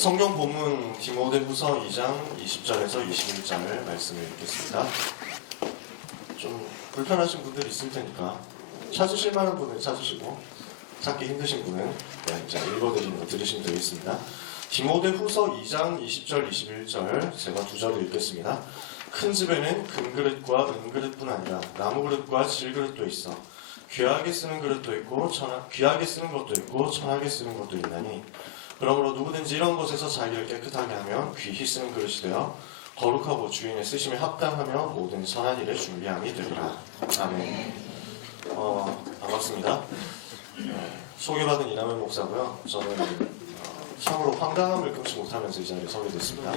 성경 본문 디모데후서 2장 20절에서 21절 말씀을 읽겠습니다. 좀 불편하신 분들이 있을 테니까 찾으실 만한 분은 찾으시고 찾기 힘드신 분은 이제 읽어드리면 들으시면 되겠습니다. 디모데후서 2장 20절 21절 제가 두 절을 읽겠습니다. 큰 집에는 금그릇과 은그릇뿐 아니라 나무그릇과 질그릇도 있어 귀하게 쓰는 그릇도 있고 귀하게 쓰는 것도 있고 천하게 쓰는 것도 있나니 그러므로 누구든지 이런 것에서 자기를 깨끗하게 하면 귀히 쓰는 그릇이 되어 거룩하고 주인의 쓰심에 합당하며 모든 선한 일에 준비함이 되리라. 아멘. 반갑습니다. 소개받은 이남현 목사고요. 저는 참으로 황당함을 금치 못하면서 이 자리에 서게 됐습니다.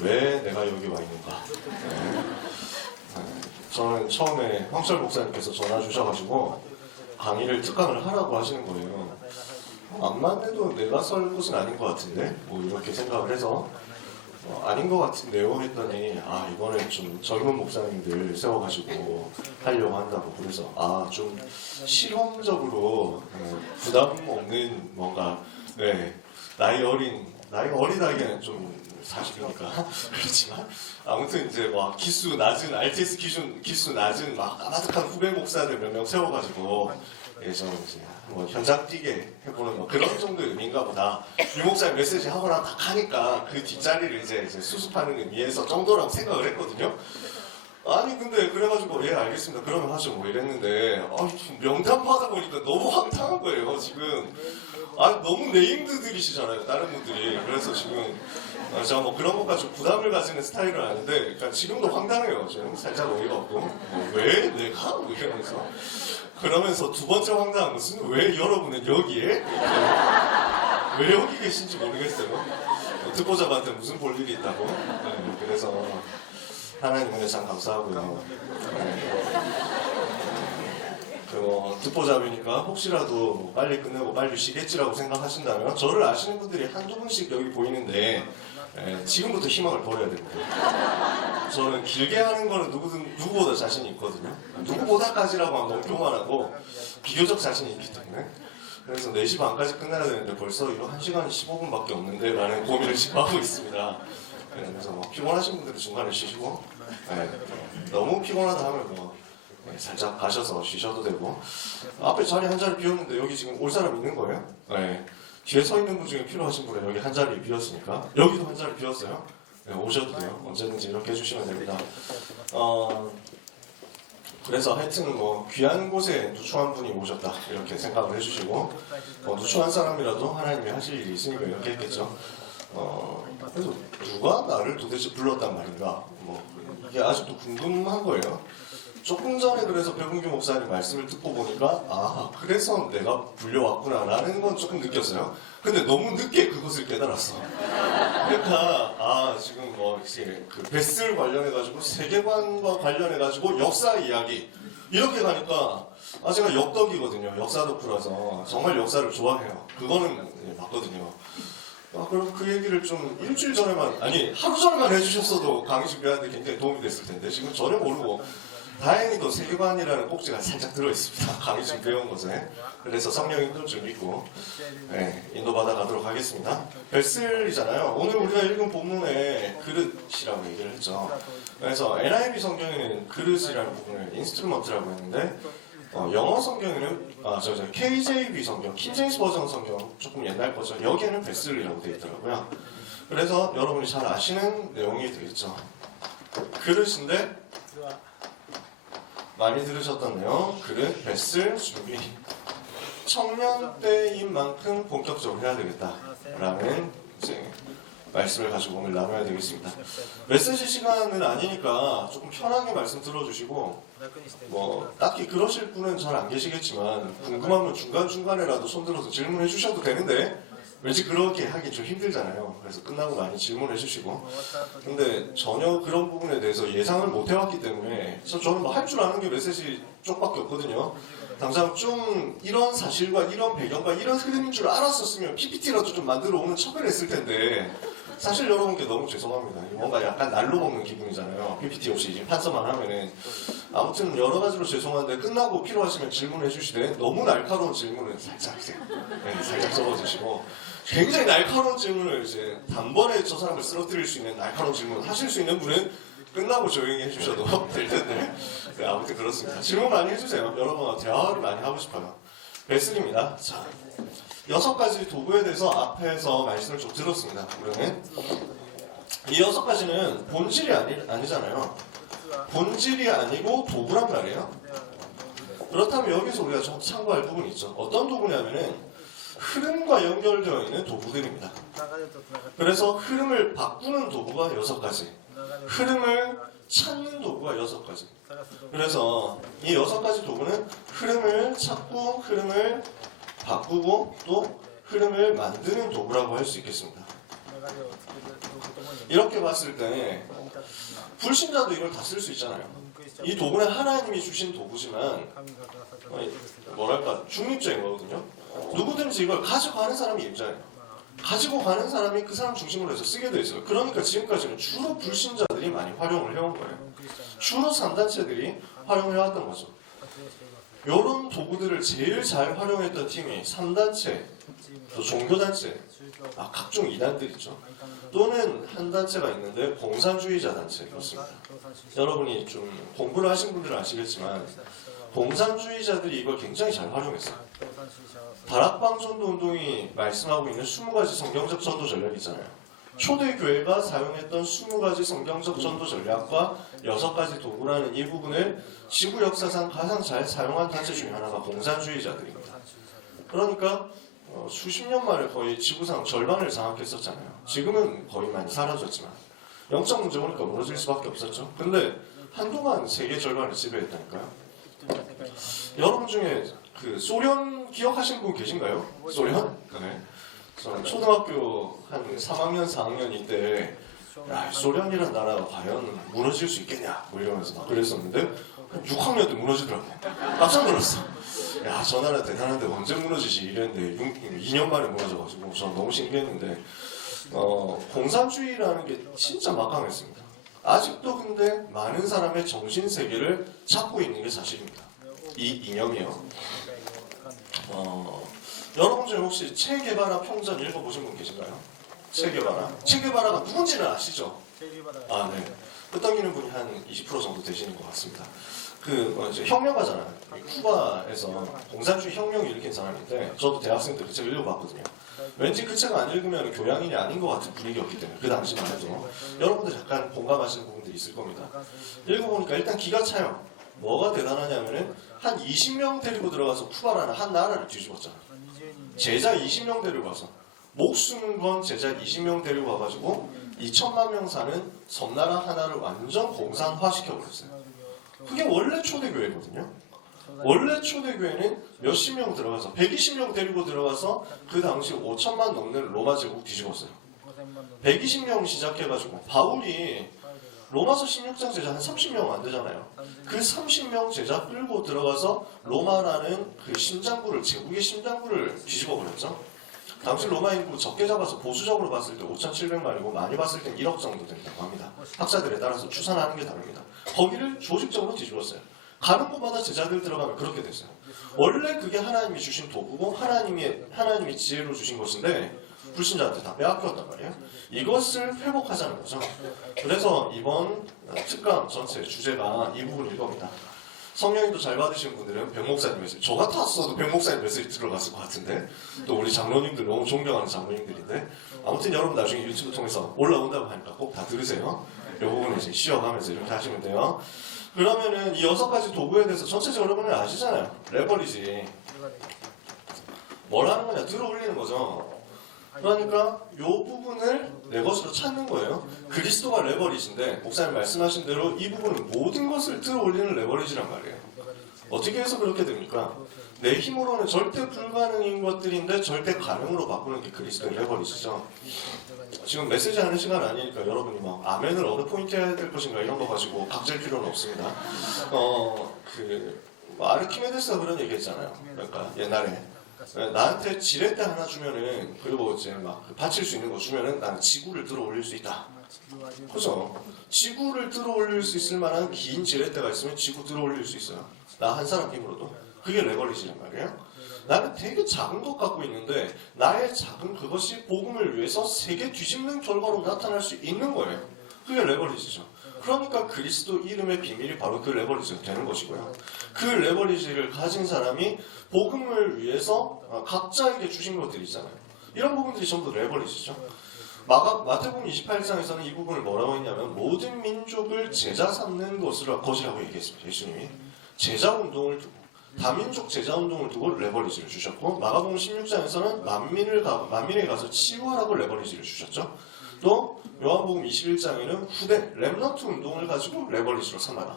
왜 내가 여기 와 있는가? 저는 처음에 황철 목사님께서 전화 주셔가지고 강의를 특강을 하라고 하시는 거예요. 암만 해도 내가 설 곳은 아닌 것 같은데? 뭐 이렇게 생각을 해서 아닌 것 같은데요 했더니 이번에 좀 젊은 목사님들 세워가지고 하려고 한다고. 그래서 좀 실험적으로 부담 없는 뭔가 나이가 어리다기에는 좀 40이니까 그렇지만 아무튼 이제 막 기수 낮은 RTS 기수 낮은 막 까마득한 후배 목사들 몇 명 세워가지고 저는 이제 뭐 현장 뛰게 해보는 뭐 그런 정도의 의미인가 보다. 유 목사님 메시지 하거나 딱 하니까 그 뒷자리를 이제 수습하는 의미에서 정도라고 생각을 했거든요. 아니 근데 그래가지고 알겠습니다 그러면 하죠 뭐 이랬는데 명담하다 보니까 너무 황당한 거예요 지금. 너무 네임드들이시잖아요 다른 분들이. 그래서 지금 제가 뭐 그런 것까지 부담을 가지는 스타일은 아닌데 그러니까 지금도 황당해요. 저는 살짝 어이가 없고 왜 내가? 뭐 그러면서 두 번째 황당한 것은 왜 여러분은 여기에? 왜 여기 계신지 모르겠어요. 듣보잡한테 무슨 볼 일이 있다고. 그래서 하나님께 참 감사하고요. 듣보잡이니까 혹시라도 빨리 끝내고 빨리 쉬겠지라고 생각하신다면 저를 아시는 분들이 한두 분씩 여기 보이는데 지금부터 희망을 버려야 됩니다. 저는 길게 하는 거는 누구보다 자신이 있거든요. 누구보다까지라고 하면 너무 교만하고 비교적 자신이 있기 때문에. 그래서 4시 반까지 끝내야 되는데 벌써 이거 1시간 15분밖에 없는데 라는 고민을 지금 하고 있습니다. 그래서 피곤하신 분들은 중간에 쉬시고 너무 피곤하다 하면 살짝 가셔서 쉬셔도 되고. 앞에 자리 한 자리 비었는데 여기 지금 올 사람 있는 거예요? 뒤에 서 있는 분 중에 필요하신 분은 여기 한 자리 비었으니까 여기도 한 자리 비었어요. 오셔도 돼요. 언제든지 이렇게 해주시면 됩니다. 그래서 하여튼 귀한 곳에 누추한 분이 오셨다 이렇게 생각을 해주시고 누추한 사람이라도 하나님이 하실 일이 있으니까 이렇게 했겠죠. 그래서 누가 나를 도대체 불렀단 말인가? 이게 아직도 궁금한 거예요. 조금 전에 그래서 백운규 목사님 말씀을 듣고 보니까 그래서 내가 불려왔구나 라는 건 조금 느꼈어요. 근데 너무 늦게 그것을 깨달았어. 그러니까 지금 이제 그 베슬 관련해가지고 세계관과 관련해가지고 역사 이야기 이렇게 가니까 제가 역덕이거든요. 역사 덕후라서 정말 역사를 좋아해요. 그거는 맞거든요. 그럼 그 얘기를 좀 일주일 전에만 하루 전에만 해주셨어도 강의 준비하는데 굉장히 도움이 됐을 텐데 지금 전혀 모르고 다행히도 세계관이라는 꼭지가 살짝 들어있습니다. 강의 준비해온 것에. 그래서 성령 인도 좀 믿고 인도받아 가도록 하겠습니다. 베슬이잖아요. 오늘 우리가 읽은 본문에 그릇이라고 얘기를 했죠. 그래서 NIV 성경에는 그릇이라는 부분을 인스트루먼트라고 했는데 영어 성경에는 KJV 성경, 킹제임스 버전 성경 조금 옛날 거죠. 여기에는 베슬이라고 되어 있더라고요. 그래서 여러분이 잘 아시는 내용이 되겠죠. 그릇인데 많이 들으셨던 내용, 그릇, 베슬, 준비. 청년 때인 만큼 본격적으로 해야 되겠다라는 이제 말씀을 가지고 오늘 나눠야 되겠습니다. 메시지 시간은 아니니까 조금 편하게 말씀 들어주시고 딱히 그러실 분은 잘 안 계시겠지만 궁금하면 중간중간에라도 손들어서 질문해 주셔도 되는데 왠지 그렇게 하기 좀 힘들잖아요. 그래서 끝나고 많이 질문해 주시고. 근데 전혀 그런 부분에 대해서 예상을 못 해왔기 때문에 저는 할 줄 아는 게 메시지 쪽밖에 없거든요. 당장 좀 이런 사실과 이런 배경과 이런 흐름인 줄 알았었으면 PPT라도 좀 만들어 오는 척을 했을 텐데 사실 여러분께 너무 죄송합니다. 뭔가 약간 날로 먹는 기분이잖아요. PPT 없이 이제 판서만 하면은. 아무튼 여러 가지로 죄송한데 끝나고 필요하시면 질문해 주시되 너무 날카로운 질문은 살짝 접어주시고 굉장히 날카로운 질문을 이제 단번에 저 사람을 쓰러뜨릴 수 있는 날카로운 질문 하실 수 있는 분은 끝나고 조용히 해주셔도 될 텐데. 네, 아무튼 그렇습니다. 질문 많이 해주세요. 여러분과 대화를 많이 하고 싶어요. 베슬입니다. 자, 6가지 도구에 대해서 앞에서 말씀을 좀 들었습니다. 그러면 이 6가지는 본질이 아니잖아요. 본질이 아니고 도구란 말이에요. 그렇다면 여기서 우리가 좀 참고할 부분이 있죠. 어떤 도구냐면은 흐름과 연결되어 있는 도구들입니다. 그래서 흐름을 바꾸는 도구가 6가지, 흐름을 찾는 도구가 6가지. 그래서 이 6가지 도구는 흐름을 찾고 흐름을 바꾸고 또 흐름을 만드는 도구라고 할 수 있겠습니다. 이렇게 봤을 때 불신자도 이걸 다 쓸 수 있잖아요. 이 도구는 하나님이 주신 도구지만 뭐랄까 중립적인 거거든요. 누구든지 이걸 가지고 가는 사람이 입장이에요. 가지고 가는 사람이 그 사람 중심으로 해서 쓰게 돼 있어요. 그러니까 지금까지는 주로 불신자들이 많이 활용을 해온 거예요. 주로 산단체들이 활용을 해왔던 거죠. 이런 도구들을 제일 잘 활용했던 팀이 3단체, 또 종교단체, 각종 이단들 있죠. 또는 한 단체가 있는데 공산주의자 단체 그렇습니다. 여러분이 좀 공부를 하신 분들은 아시겠지만 공산주의자들이 이걸 굉장히 잘 활용했어요. 다락방전도 운동이 말씀하고 있는 20가지 성경적 전도 전략이 있잖아요. 초대교회가 사용했던 20가지 성경적 전도 전략과 6가지 도구라는 이 부분을 지구 역사상 가장 잘 사용한 단체 중에 하나가 공산주의자들입니다. 그러니까 수십 년 만에 거의 지구상 절반을 장악했었잖아요. 지금은 거의 많이 사라졌지만 영적 문제 보니까 무너질 수밖에 없었죠. 근데 한동안 세계 절반을 지배했다니까요. 여러분 중에 그 소련 기억하시는 분 계신가요? 소련? 네. 저는 초등학교 한 3학년, 4학년 때 소련이라는 나라가 과연 무너질 수 있겠냐 뭐 이러면서 막 그랬었는데 한 6학년 때 무너지더라고요. 깜짝 놀랐어. 야, 저 나라 대단한데 언제 무너지지 이랬는데 2년 만에 무너져가지고 저는 너무 신기했는데 공산주의라는 게 진짜 막강했습니다. 아직도 근데 많은 사람의 정신세계를 잡고 있는 게 사실입니다. 이 이념이요. 여러분 중에 혹시 체게바라 평전 읽어보신 분 계신가요? 체게바라. 체게바라가 누군지는 아시죠? 아, 네. 끄떡이는 분이 한 20% 정도 되시는 것 같습니다. 혁명가잖아요. 쿠바에서 공산주의 혁명을 일으킨 사람인데 저도 대학생 때 그 책 읽어봤거든요. 왠지 그 책 안 읽으면 교양인이 아닌 것 같은 분위기였기 때문에 그 당시만 해도 여러분들 약간 공감하시는 부분들이 있을 겁니다. 읽어보니까 일단 기가 차요. 뭐가 대단하냐면은 한 20명 데리고 들어가서 쿠바라는 한 나라를 뒤집었잖아요. 제자 20명 데리고 가서 목숨 건 제자 20명 데리고 와가지고 2천만 명 사는 섬나라 하나를 완전 공산화 시켜버렸어요. 그게 원래 초대교회거든요. 원래 초대교회는 몇십 명 들어가서 120명 데리고 들어가서 그 당시 5천만 넘는 로마 제국 뒤집었어요. 120명 시작해가지고 바울이 로마서 16장 제자 한 30명 안 되잖아요. 그 30명 제자 끌고 들어가서 로마라는 그 심장부를 제국의 심장부를 뒤집어 버렸죠. 당시 로마 인구 적게 잡아서 보수적으로 봤을 때 5,700만이고 많이 봤을 때 1억 정도 된다고 합니다. 학자들에 따라서 추산하는 게 다릅니다. 거기를 조직적으로 뒤집었어요. 가는 곳마다 제자들 들어가면 그렇게 됐어요. 원래 그게 하나님이 주신 도구고 하나님이 지혜로 주신 것인데 불신자한테 다 빼앗겼단 말이에요. 이것을 회복하자는 거죠. 그래서 이번 특강 전체 주제가 이 부분일 겁니다. 성령님도 잘 받으신 분들은 백 목사님 메시지, 저 같았어도 백 목사님 메시지 들어갔을 것 같은데, 또 우리 장로님들 너무 존경하는 장로님들인데, 아무튼 여러분 나중에 유튜브 통해서 올라온다고 하니까 꼭 다 들으세요. 이 부분을 이제 쉬어가면서 이렇게 하시면 돼요. 그러면은 이 6가지 도구에 대해서 전체적으로 여러분은 아시잖아요. 레버리지. 뭘 하는 거냐? 들어 올리는 거죠. 그러니까 이 부분을 내 것으로 찾는 거예요. 그리스도가 레버리지인데 목사님 말씀하신 대로 이 부분은 모든 것을 들어 올리는 레버리지란 말이에요. 어떻게 해서 그렇게 됩니까? 내 힘으로는 절대 불가능인 것들인데 절대 가능으로 바꾸는 게 그리스도의 레버리지죠. 지금 메시지 하는 시간 아니니까 여러분이 막 아멘을 어느 포인트 해야 될 것인가 이런 거 가지고 각질 필요는 없습니다. 아르키메데스가 그런 얘기 했잖아요. 그러니까 옛날에 나한테 지렛대 하나 주면은 그리고 이제 막 받칠 수 있는 거 주면은 나는 지구를 들어 올릴 수 있다. 그죠? 지구를 들어 올릴 수 있을 만한 긴 지렛대가 있으면 지구 들어 올릴 수 있어요. 나 한 사람 힘으로도. 그게 레버리지란 말이에요. 나는 되게 작은 것 갖고 있는데 나의 작은 그것이 복음을 위해서 세계 뒤집는 결과로 나타날 수 있는 거예요. 그게 레버리지죠. 그러니까 그리스도 이름의 비밀이 바로 그 레버리지가 되는 것이고요. 그 레버리지를 가진 사람이 복음을 위해서 각자에게 주신 것들이 있잖아요. 이런 부분들이 전부 레버리지죠. 마태복음 28장에서는 이 부분을 뭐라고 했냐면 모든 민족을 제자 삼는 것이라고 얘기했습니다. 예수님이 제자 운동을 두고 다민족 제자 운동을 두고 레버리지를 주셨고 마가복음 16장에서는 만민에 가서 치유하라고 레버리지를 주셨죠. 또 요한복음 21장에는 후대 렘넌트 운동을 가지고 레버리지로 삼아라.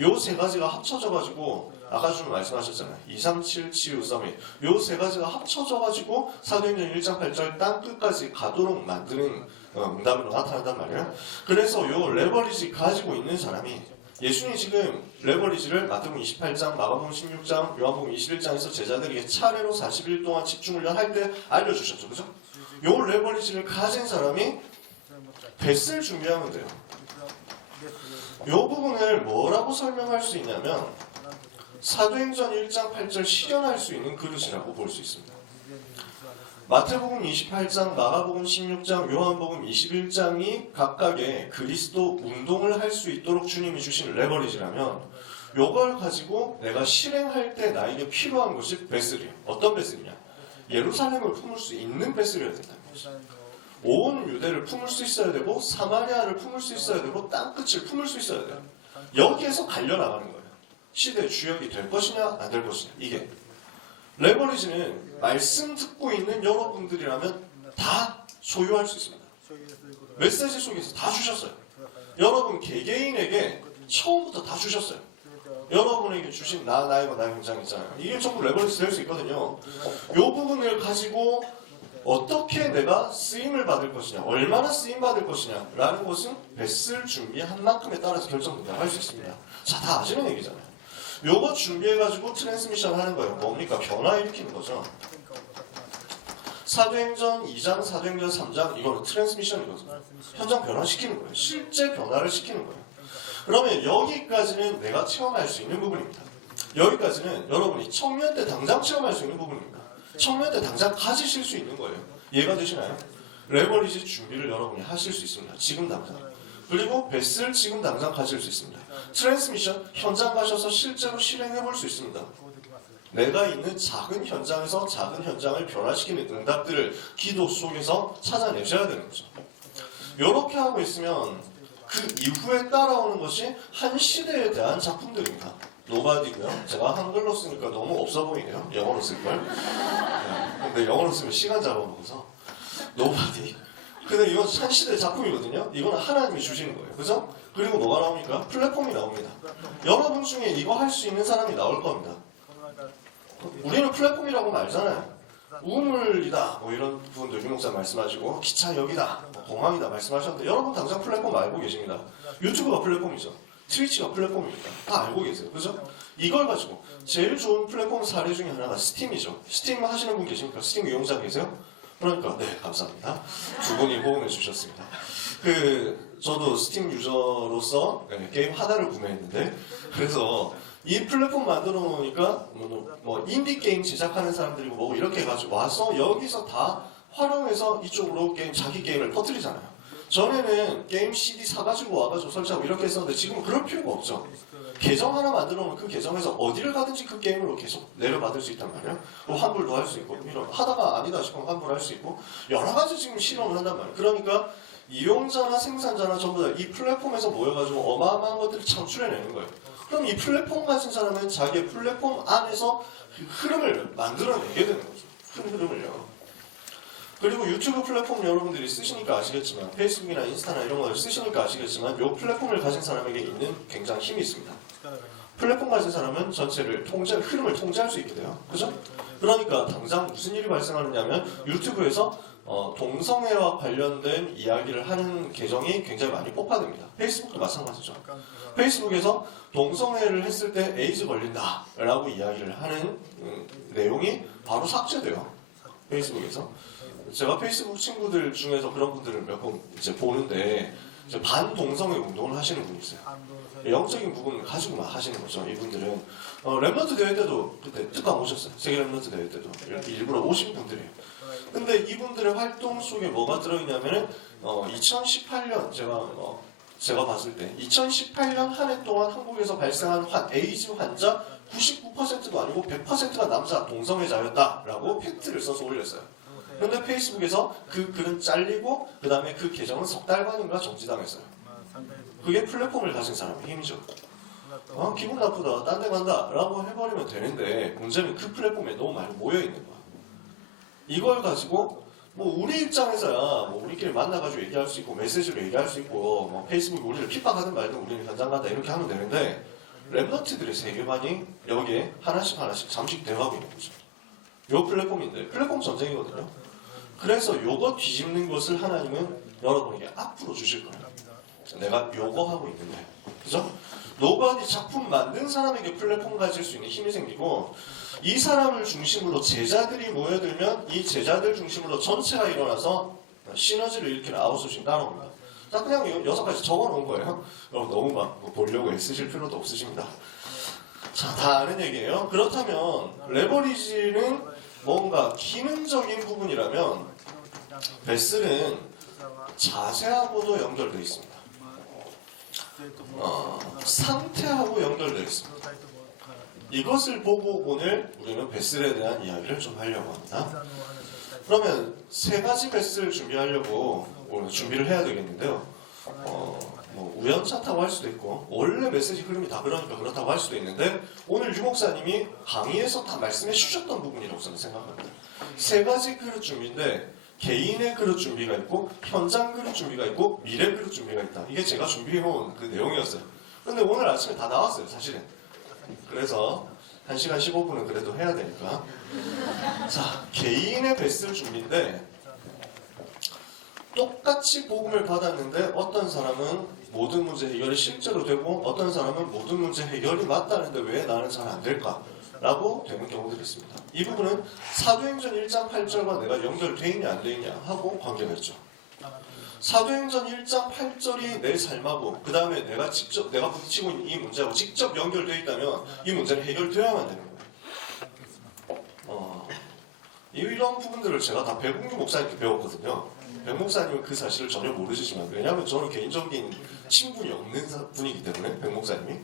요 세 가지가 합쳐져가지고 아까 좀 말씀하셨잖아요. 237 치유 서밋 요 세 가지가 합쳐져가지고 사도행전 1장 8절 땅 끝까지 가도록 만드는 응답으로 나타난단 말이에요. 그래서 요 레버리지 가지고 있는 사람이 예수님이 지금 레버리지를 마태복음 28장, 마가복음 16장, 요한복음 21장에서 제자들에게 차례로 40일 동안 집중훈련 할 때 알려주셨죠. 그죠? 요 레버리지를 가진 사람이 뱃을 준비하면 돼요. 요 부분을 뭐라고 설명할 수 있냐면 사도행전 1장 8절 실현할 수 있는 그릇이라고 볼 수 있습니다. 마태복음 28장, 마가복음 16장, 요한복음 21장이 각각의 그리스도 운동을 할 수 있도록 주님이 주신 레버리지라면 요걸 가지고 내가 실행할 때 나에게 필요한 것이 베슬이에요. 어떤 베슬이냐? 예루살렘을 품을 수 있는 베슬이어야 된다는 거죠. 온 유대를 품을 수 있어야 되고 사마리아를 품을 수 있어야 되고 땅끝을 품을 수 있어야 돼요. 여기에서 갈려나가는 거예요. 시대의 주역이 될 것이냐 안 될 것이냐. 이게 레버리지는 말씀 듣고 있는 여러분들이라면 다 소유할 수 있습니다. 메시지 속에서 다 주셨어요. 여러분 개개인에게 처음부터 다 주셨어요. 여러분에게 주신 나의 현장 있잖아요. 이게 전부 레버리지 될 수 있거든요. 이 부분을 가지고 어떻게 내가 쓰임을 받을 것이냐, 얼마나 쓰임 받을 것이냐 라는 것은 뱃을 준비한 만큼에 따라서 결정된다고 할 수 있습니다. 자, 다 아시는 얘기잖아요. 요거 준비해가지고 트랜스미션 하는 거예요. 뭡니까? 변화일으키는 거죠. 사도행전 2장, 사도행전 3장 이거는 트랜스미션이거든요. 현장 변화시키는 거예요. 실제 변화를 시키는 거예요. 그러면 여기까지는 내가 체험할 수 있는 부분입니다. 여기까지는 여러분이 청년 때 당장 체험할 수 있는 부분입니다. 청년 때 당장 가지실 수 있는 거예요. 이해가 되시나요? 레버리지 준비를 여러분이 하실 수 있습니다. 지금 당장. 그리고 뱃을 지금 당장 가질 수 있습니다. 트랜스미션 현장 가셔서 실제로 실행해 볼 수 있습니다. 내가 있는 작은 현장에서 작은 현장을 변화시키는 응답들을 기도 속에서 찾아내셔야 되는 거죠. 이렇게 하고 있으면 그 이후에 따라오는 것이 한 시대에 대한 작품들입니다. 노바디고요. 제가 한글로 쓰니까 너무 없어 보이네요. 영어로 쓸걸. 네. 근데 영어로 쓰면 시간 잡아먹어서 노바디. 근데 이건 한 시대의 작품이거든요. 이건 하나님이 주시는 거예요. 그죠? 그리고 뭐가 나옵니까? 플랫폼이 나옵니다. 여러분 중에 이거 할 수 있는 사람이 나올 겁니다. 우리는 플랫폼이라고 말잖아요. 우물이다 뭐 이런 부분들 유목사 말씀하시고 기차역이다 뭐 공항이다 말씀하셨는데 여러분 당장 플랫폼 알고 계십니다. 유튜브가 플랫폼이죠. 트위치가 플랫폼입니다. 다 알고 계세요. 그죠? 이걸 가지고 제일 좋은 플랫폼 사례 중에 하나가 스팀이죠. 스팀 하시는 분 계십니까? 스팀 이용자 계세요? 그러니까 네 감사합니다. 두 분이 호응해 주셨습니다. 저도 스팀 유저로서 게임 하나를 구매했는데 그래서 이 플랫폼 만들어 놓으니까 뭐 인디 게임 제작하는 사람들이고 뭐 이렇게 해가지고 와서 여기서 다 활용해서 이쪽으로 자기 게임을 퍼뜨리잖아요. 전에는 게임 CD 사가지고 와가지고 설치하고 이렇게 했었는데 지금은 그럴 필요가 없죠. 계정 하나 만들어 놓으면 그 계정에서 어디를 가든지 그 게임으로 계속 내려받을 수 있단 말이에요. 뭐 환불도 할 수 있고 이런 하다가 아니다 싶으면 환불할 수 있고 여러 가지 지금 실험을 한단 말이에요. 그러니까 이용자나 생산자나 전부 다 이 플랫폼에서 모여가지고 어마어마한 것들을 창출해내는 거예요. 그럼 이 플랫폼 가진 사람은 자기의 플랫폼 안에서 그 흐름을 만들어내게 되는 거죠. 큰 흐름을요. 그리고 유튜브 플랫폼 여러분들이 쓰시니까 아시겠지만 페이스북이나 인스타나 이런 걸 쓰시니까 아시겠지만 이 플랫폼을 가진 사람에게 있는 굉장히 힘이 있습니다. 플랫폼 가진 사람은 전체를 흐름을 통제할 수 있게 돼요. 그죠? 그러니까 당장 무슨 일이 발생하느냐면 유튜브에서 동성애와 관련된 이야기를 하는 계정이 굉장히 많이 폭파됩니다. 페이스북도 마찬가지죠. 페이스북에서 동성애를 했을 때 에이즈 걸린다 라고 이야기를 하는 내용이 바로 삭제돼요. 페이스북에서. 제가 페이스북 친구들 중에서 그런 분들을 몇 번 이제 보는데 이제 반동성애 운동을 하시는 분이 있어요. 영적인 부분을 가지고만 하시는 거죠. 이분들은 랩너트 대회 때도 그때 특강 오셨어요. 세계 랩너트 대회 때도 이렇게 일부러 오신 분들이에요. 근데 이분들의 활동 속에 뭐가 들어있냐면은 2018년 제가 봤을 때 2018년 한 해 동안 한국에서 발생한 에이즈 환자 99%도 아니고 100%가 남자 동성애자였다라고 팩트를 써서 올렸어요. 근데 페이스북에서 그 글은 잘리고 그 다음에 그 계정은 석 달간인가 정지당했어요. 그게 플랫폼을 가진 사람의 힘이죠. 기분 나쁘다, 딴 데 간다 라고 해버리면 되는데 문제는 그 플랫폼에 너무 많이 모여있는 거야. 이걸 가지고 뭐 우리 입장에서야 뭐 우리끼리 만나가지고 얘기할 수 있고 메시지로 얘기할 수 있고 뭐 페이스북 우리를 핍박하든 말든 우리는 현장 간다 이렇게 하면 되는데 랩너트들의 세계관이 여기에 하나씩 잠식되어가고 있는 거죠. 요 플랫폼인데 플랫폼 전쟁이거든요. 그래서 요거 뒤집는 것을 하나님은 여러분에게 앞으로 주실 거예요. 내가 요거 하고 있는데 그죠? 노바디 작품 만든 사람에게 플랫폼 가질 수 있는 힘이 생기고 이 사람을 중심으로 제자들이 모여들면 이 제자들 중심으로 전체가 일어나서 시너지를 일으키는 아웃소싱 따라옵니다. 자, 그냥 6가지 적어놓은 거예요. 여러분 너무 막 보려고 애쓰실 필요도 없으십니다. 자, 다 아는 얘기예요. 그렇다면 레버리지는 뭔가 기능적인 부분이라면 베슬은 자세하고도 연결되어 있습니다. 상태하고 연결되어 있습니다. 이것을 보고 오늘 우리는 베슬에 대한 이야기를 좀 하려고 합니다. 그러면 3가지 베슬을 준비하려고 오늘 준비를 해야 되겠는데요. 뭐 우연찮다고 할 수도 있고 원래 메시지 흐름이 다 그러니까 그렇다고 할 수도 있는데 오늘 유 목사님이 강의에서 다 말씀해 주셨던 부분이라고 저는 생각합니다. 3가지 그릇 준비인데 개인의 그릇 준비가 있고 현장 그릇 준비가 있고 미래 그릇 준비가 있다. 이게 제가 준비해온 그 내용이었어요. 근데 오늘 아침에 다 나왔어요, 사실은. 그래서 1시간 15분은 그래도 해야 되니까. 자, 개인의 베슬 준비인데 똑같이 복음을 받았는데 어떤 사람은 모든 문제 해결이 실제로 되고 어떤 사람은 모든 문제 해결이 맞다는데 왜 나는 잘 안 될까? 라고 되는 경우들이 있습니다. 이 부분은 사도행전 1장 8절과 내가 연결돼 있냐 안 돼 있냐 하고 관계가 있죠. 사도행전 1장 8절이 내 삶하고 그 다음에 내가 부딪히고 있는 이 문제하고 직접 연결되어 있다면 이 문제는 해결되어야만 되는 거예요. 이런 부분들을 제가 다 백운규 목사님께 배웠거든요. 백 목사님은 그 사실을 전혀 모르시지만 왜냐하면 저는 개인적인 친분이 없는 분이기 때문에 백 목사님이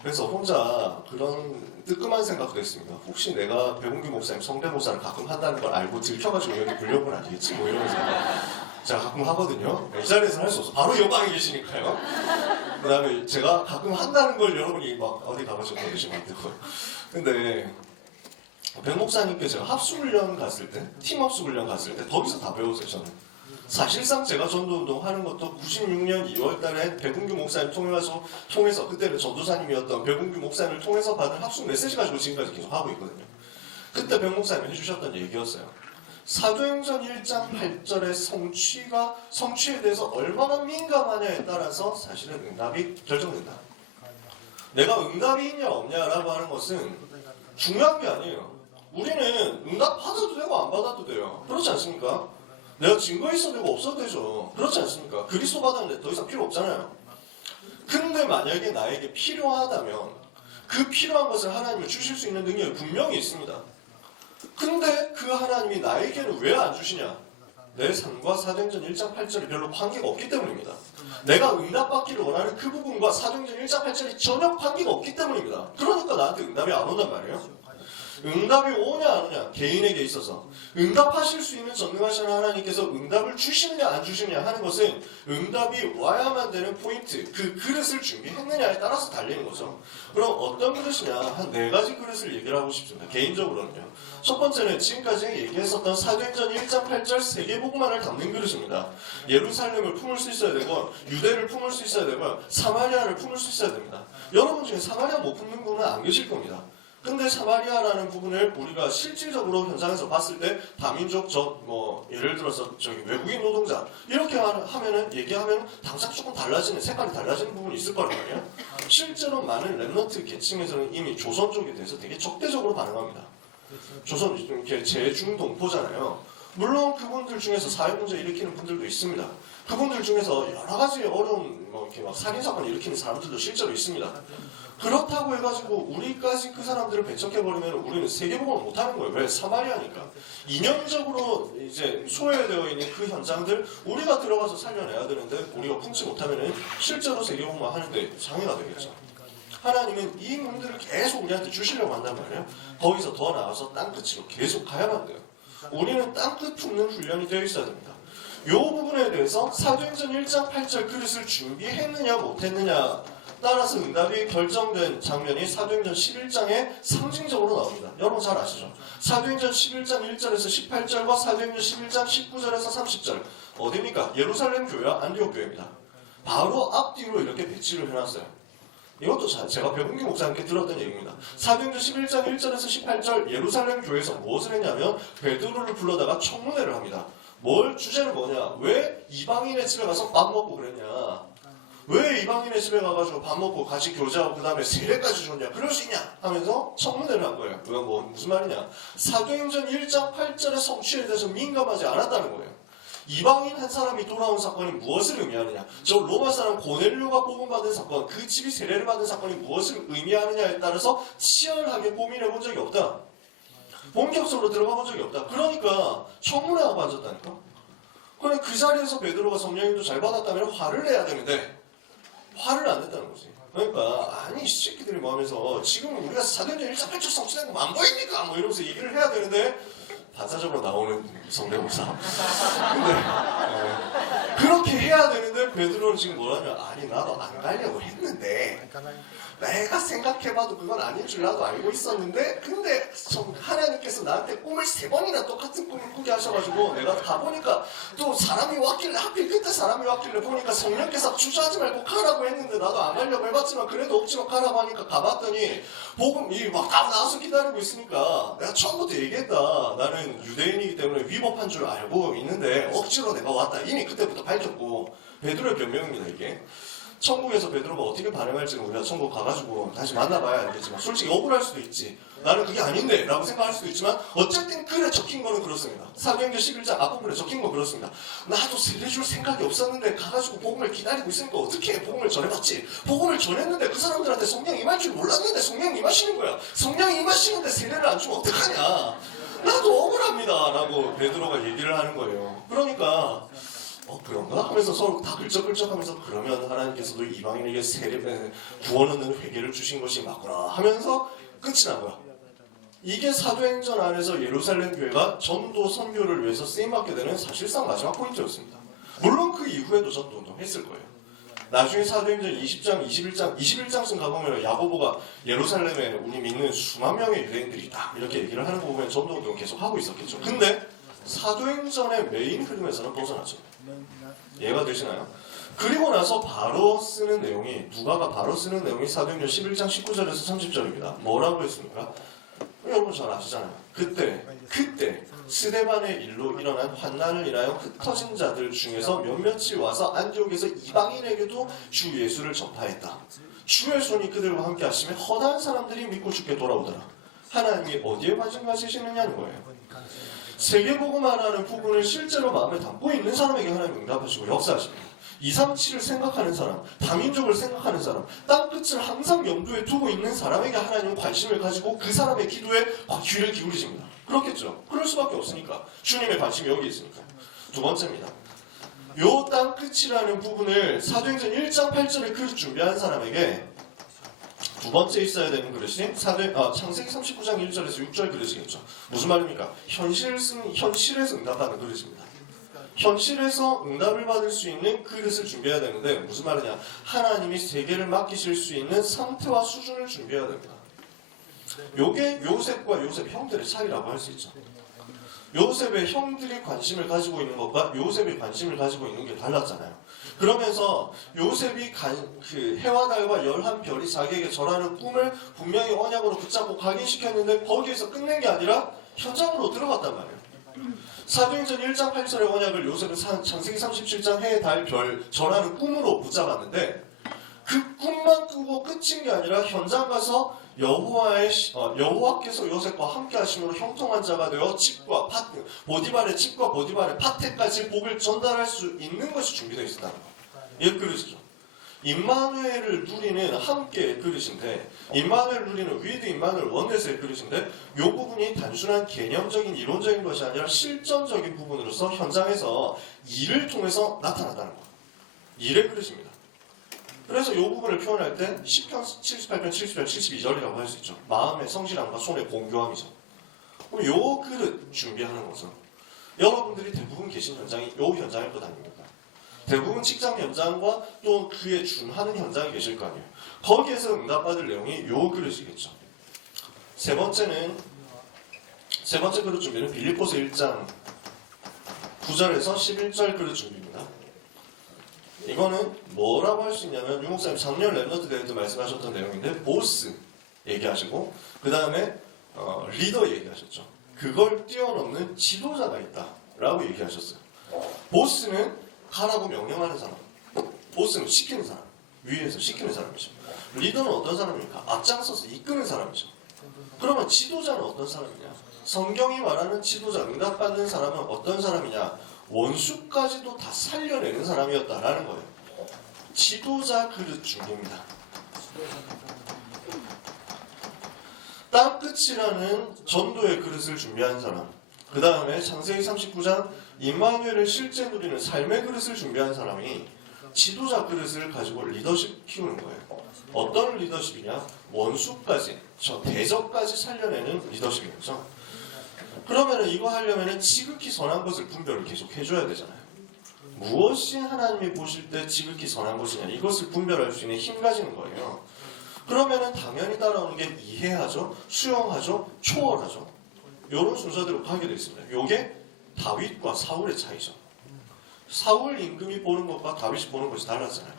그래서 혼자 그런 뜨끔한 생각도 했습니다. 혹시 내가 백운규 목사님 성대모사를 가끔 한다는 걸 알고 들켜가지고 여기 불려온 건 아니겠지 뭐 이러면서 제가 가끔 하거든요. 이 자리에서 할 수 없어. 바로 옆방에 계시니까요. 그 다음에 제가 가끔 한다는 걸 여러분이 막 어디 가가지고 보내시면 안 되고요. 근데 백 목사님께 제가 합수훈련 갔을 때, 팀 합수훈련 갔을 때 거기서 다 배웠어요, 저는. 사실상 제가 전도운동 하는 것도 96년 2월달에 백운규 목사님 통해서 그때는 전도사님이었던 백운규 목사님을 통해서 받은 합숙 메시지 가지고 지금까지 계속 하고 있거든요. 그때 백 목사님이 해주셨던 얘기였어요. 사도행전 1장 8절의 성취에 대해서 얼마나 민감하냐에 따라서 사실은 응답이 결정된다. 내가 응답이 있냐 없냐라고 하는 것은 중요한 게 아니에요. 우리는 응답 받아도 되고 안 받아도 돼요. 그렇지 않습니까? 내가 증거 있어도 되고 없어도 되죠. 그렇지 않습니까? 그리스도 받았는데 더 이상 필요 없잖아요. 근데 만약에 나에게 필요하다면 그 필요한 것을 하나님이 주실 수 있는 능력이 분명히 있습니다. 근데 그 하나님이 나에게는 왜 안 주시냐? 내 삶과 사도행전 1장 8절이 별로 관계가 없기 때문입니다. 내가 응답받기를 원하는 그 부분과 사도행전 1장 8절이 전혀 관계가 없기 때문입니다. 그러니까 나한테 응답이 안 온단 말이에요. 응답이 오냐 안 오냐 개인에게 있어서 응답하실 수 있는 전능하신 하나님께서 응답을 주시느냐 안 주시느냐 하는 것은 응답이 와야만 되는 포인트 그 그릇을 준비했느냐에 따라서 달리는 거죠. 그럼 어떤 그릇이냐 한 4가지 그릇을 얘기를 하고 싶습니다. 개인적으로는요. 첫 번째는 지금까지 얘기했었던 사도행전 1장 8절 세계복음만을 담는 그릇입니다. 예루살렘을 품을 수 있어야 되고 유대를 품을 수 있어야 되고 사마리아를 품을 수 있어야 됩니다. 여러분 중에 사마리아 못 품는 분은 안 계실 겁니다. 근데 사마리아라는 부분을 우리가 실질적으로 현장에서 봤을 때 다민족 예를 들어서 저기 외국인 노동자 이렇게 하면은 얘기하면 당장 조금 달라지는 색깔이 달라지는 부분이 있을 거란 말이에요. 실제로 많은 랩너트 계층에서는 이미 조선족에 대해서 되게 적대적으로 반응합니다. 조선 이렇게 제중동포잖아요. 물론 그분들 중에서 사회문제 일으키는 분들도 있습니다. 그분들 중에서 여러 가지 어려운 이렇게 막 살인사건 일으키는 사람들도 실제로 있습니다. 그렇다고 해가지고 우리까지 그 사람들을 배척해버리면 우리는 세계복음을 못하는 거예요. 왜? 사마리아니까. 이념적으로 이제 소외되어 있는 그 현장들 우리가 들어가서 살려내야 되는데 우리가 품지 못하면 실제로 세계복음을 하는데 장애가 되겠죠. 하나님은 이 문들을 계속 우리한테 주시려고 한단 말이에요. 거기서 더 나아가서 땅끝으로 계속 가야만 돼요. 우리는 땅끝 품는 훈련이 되어 있어야 됩니다. 이 부분에 대해서 사도행전 1장 8절 그릇을 준비했느냐 못했느냐 따라서 응답이 결정된 장면이 사도행전 11장에 상징적으로 나옵니다. 여러분 잘 아시죠? 사도행전 11장 1절에서 18절과 사도행전 11장 19절에서 30절 어디입니까? 예루살렘 교회와 안디옥 교회입니다. 바로 앞뒤로 이렇게 배치를 해놨어요. 이것도 제가 배봉기 목사님께 들었던 얘기입니다. 사도행전 11장 1절에서 18절 예루살렘 교회에서 무엇을 했냐면 베드로를 불러다가 청문회를 합니다. 주제는 뭐냐? 왜 이방인의 집에 가서 밥 먹고 그랬냐? 왜 이방인의 집에 가가지고 밥 먹고 같이 교제하고 그 다음에 세례까지 줬냐? 그럴 수 있냐? 하면서 청문회를 한 거예요. 그건 무슨 말이냐? 사도행전 1장 8절의 성취에 대해서 민감하지 않았다는 거예요. 이방인 한 사람이 돌아온 사건이 무엇을 의미하느냐? 저 로마 사람 고넬료가 복음받은 사건, 그 집이 세례를 받은 사건이 무엇을 의미하느냐에 따라서 치열하게 고민해 본 적이 없다. 본격적으로 들어가 본 적이 없다. 그러니까 청문회하고 앉았다니까? 그래 그 자리에서 베드로가 성령님도 잘 받았다면 화를 내야 되는데 화를 안 냈다는 거지. 그러니까 아니 이 새끼들이 뭐 하면서 지금 우리가 사도행전 1장 8절 성취된 거 안 보입니까? 뭐 이러면서 얘기를 해야 되는데 반사적으로 나오는 성대모사. 근데 그렇게 해야 되는데 베드로는 지금 뭐라냐? 아니 나도 안 가려고 했는데 내가 생각해봐도 그건 아닐 줄 나도 알고 있었는데 근데 하나님께서 나한테 꿈을 3번이나 똑같은 꿈을 꾸게 하셔가지고 내가 가보니까 또 사람이 왔길래 하필 그때 사람이 왔길래 보니까 성령께서 주저하지 말고 가라고 했는데 나도 안 가려고 해봤지만 그래도 억지로 가라고 하니까 가봤더니 복음이 막 다 나와서 기다리고 있으니까 내가 처음부터 얘기했다. 나는 유대인이기 때문에 위법한 줄 알고 있는데 억지로 내가 왔다. 이미 그때부터 밝혔고 베드로의 변명입니다 이게. 천국에서 베드로가 어떻게 반응할지는 우리가 천국 가가지고 다시 만나봐야 알겠지만 솔직히 억울할 수도 있지. 나는 그게 아닌데 라고 생각할 수도 있지만 어쨌든 글에 적힌 거는 그렇습니다. 사도행전 11장 앞부분에 적힌 건 그렇습니다. 나도 세례줄 생각이 없었는데 가가지고 복음을 기다리고 있으니까 어떻게 해. 복음을 전해봤지. 복음을 전했는데 그 사람들한테 성령 임할 줄 몰랐는데 성령 임하시는 거야. 성령 임하시는데 세례를 안 주면 어떡하냐. 나도 억울합니다 라고 베드로가 얘기를 하는 거예요. 그러니까 그런가? 하면서 서로 다 글쩍글쩍하면서 그러면 하나님께서도 이방인에게 구원 얻는 회개를 주신 것이 맞구나 하면서 끝이 난 거야. 이게 사도행전 안에서 예루살렘 교회가 전도 선교를 위해서 쓰임받게 되는 사실상 마지막 포인트였습니다. 물론 그 이후에도 전도운동 했을 거예요. 나중에 사도행전 20장, 21장쯤 가보면 야고보가 예루살렘에 우리 믿는 수만 명의 유대인들이 있다 이렇게 얘기를 하는 거 보면 전도운동 계속 하고 있었겠죠. 근데 사도행전의 메인 흐름에서는 벗어나죠. 이해가 되시나요? 그리고 나서 바로 쓰는 내용이 누가가 바로 쓰는 내용이 사도행전 11장 19절에서 30절입니다. 뭐라고 했습니까? 여러분 잘 아시잖아요. 그때 스데반의 일로 일어난 환난을 인하여 흩어진 자들 중에서 몇몇이 와서 안디옥에서 이방인에게도 주 예수를 전파했다. 주의 손이 그들과 함께 하시며 허다한 사람들이 믿고 죽게 돌아오더라. 하나님이 어디에 관심 가지시느냐는 거예요. 세계복음화라는 부분을 실제로 마음에 담고 있는 사람에게 하나님 응답하시고 역사하십니다. 237을 생각하는 사람, 다민족을 생각하는 사람, 땅끝을 항상 염두에 두고 있는 사람에게 하나님은 관심을 가지고 그 사람의 기도에 귀를 기울이십니다. 그렇겠죠. 그럴 수밖에 없으니까. 주님의 관심이 여기 있으니까. 두 번째입니다. 요 땅끝이라는 부분을 사도행전 1장 8절에 그릇 준비한 사람에게 두 번째 있어야 되는 그릇이 창세기 39장 1절에서 6절 그릇이겠죠. 무슨 말입니까? 현실에서 응답하는 그릇입니다. 현실에서 응답을 받을 수 있는 그릇을 준비해야 되는데 무슨 말이냐? 하나님이 세계를 맡기실 수 있는 상태와 수준을 준비해야 됩니다. 요게 요셉과 요셉 형들의 차이라고 할 수 있죠. 요셉의 형들이 관심을 가지고 있는 것과 요셉이 관심을 가지고 있는 게 달랐잖아요. 그러면서 요셉이 그 해와 달과 11별이 자기에게 절하는 꿈을 분명히 언약으로 붙잡고 각인시켰는데 거기에서 끝낸 게 아니라 현장으로 들어갔단 말이에요. 사도행전 1장 8절의 언약을 요셉은 창세기 37장 해, 달, 별 절하는 꿈으로 붙잡았는데 그 꿈만 꾸고 끝인 게 아니라 현장 가서 여호와께서 요셉과 함께 하심으로 형통한 자가 되어 집과 보디발의 집과 보디발의 밭에까지 복을 전달할 수 있는 것이 준비되어 있었다는 거예요. 이게 그릇이죠. 임마누엘을 누리는 함께의 그릇인데, 임마누엘을 누리는 위드 임마누엘 원에서의 그릇인데, 이 부분이 단순한 개념적인 이론적인 것이 아니라 실전적인 부분으로서 현장에서 일을 통해서 나타났다는 거예요. 일의 그릇입니다. 그래서 이 부분을 표현할 때 10편 78편 70편 72절이라고 할 수 있죠. 마음의 성실함과 손의 공교함이죠. 그럼 요 그릇 준비하는 것은 여러분들이 대부분 계신 현장이 요 현장일 것 아닙니까? 대부분 직장 현장과 또 그에 준하는 현장이 계실 거 아니에요. 거기에서 응답받을 내용이 요 그릇이겠죠. 세 번째 그릇 준비는 빌립보서 1장 9절에서 11절 그릇 준비입니다. 이거는 뭐라고 할 수 있냐면 유목사님 작년 랩너트 대회 때 말씀하셨던 내용인데 보스 얘기하시고 그 다음에 리더 얘기하셨죠. 그걸 뛰어넘는 지도자가 있다라고 얘기하셨어요. 보스는 가라고 명령하는 사람, 보스는 시키는 사람, 위에서 시키는 사람이죠. 리더는 어떤 사람입니까? 앞장서서 이끄는 사람이죠. 그러면 지도자는 어떤 사람이냐? 성경이 말하는 지도자, 응답받는 사람은 어떤 사람이냐? 원수까지도 다 살려내는 사람이었다라는 거예요. 지도자 그릇 준비입니다. 땅끝이라는 전도의 그릇을 준비한 사람, 그 다음에 창세기 39장 임마누엘을 실제 누리는 삶의 그릇을 준비한 사람이 지도자 그릇을 가지고 리더십 키우는 거예요. 어떤 리더십이냐? 원수까지, 대적까지 살려내는 리더십이죠. 그러면 이거 하려면 지극히 선한 것을 분별을 계속 해줘야 되잖아요. 무엇이 하나님이 보실 때 지극히 선한 것이냐, 이것을 분별할 수 있는 힘 가지는 거예요. 그러면 당연히 따라오는 게 이해하죠, 수용하죠, 초월하죠. 이런 순서대로 가게 되어 있습니다. 이게 다윗과 사울의 차이죠. 사울 임금이 보는 것과 다윗이 보는 것이 달랐잖아요.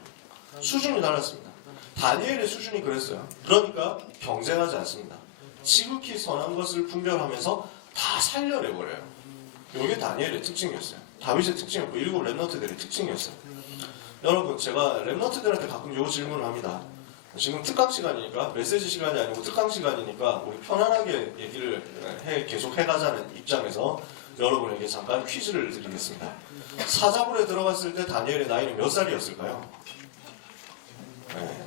수준이 달랐습니다. 다니엘의 수준이 그랬어요. 그러니까 경쟁하지 않습니다. 지극히 선한 것을 분별하면서 다 살려내버려요. 이게 다니엘의 특징이었어요. 다윗의 특징이었고 일곱 랩너트들의 특징이었어요. 여러분, 제가 랩너트들한테 가끔 이 질문을 합니다. 지금 특강 시간이니까, 메시지 시간이 아니고 특강 시간이니까 우리 편안하게 얘기를 계속 해가자는 입장에서 여러분에게 잠깐 퀴즈를 드리겠습니다. 사자굴에 들어갔을 때 다니엘의 나이는 몇 살이었을까요? 네.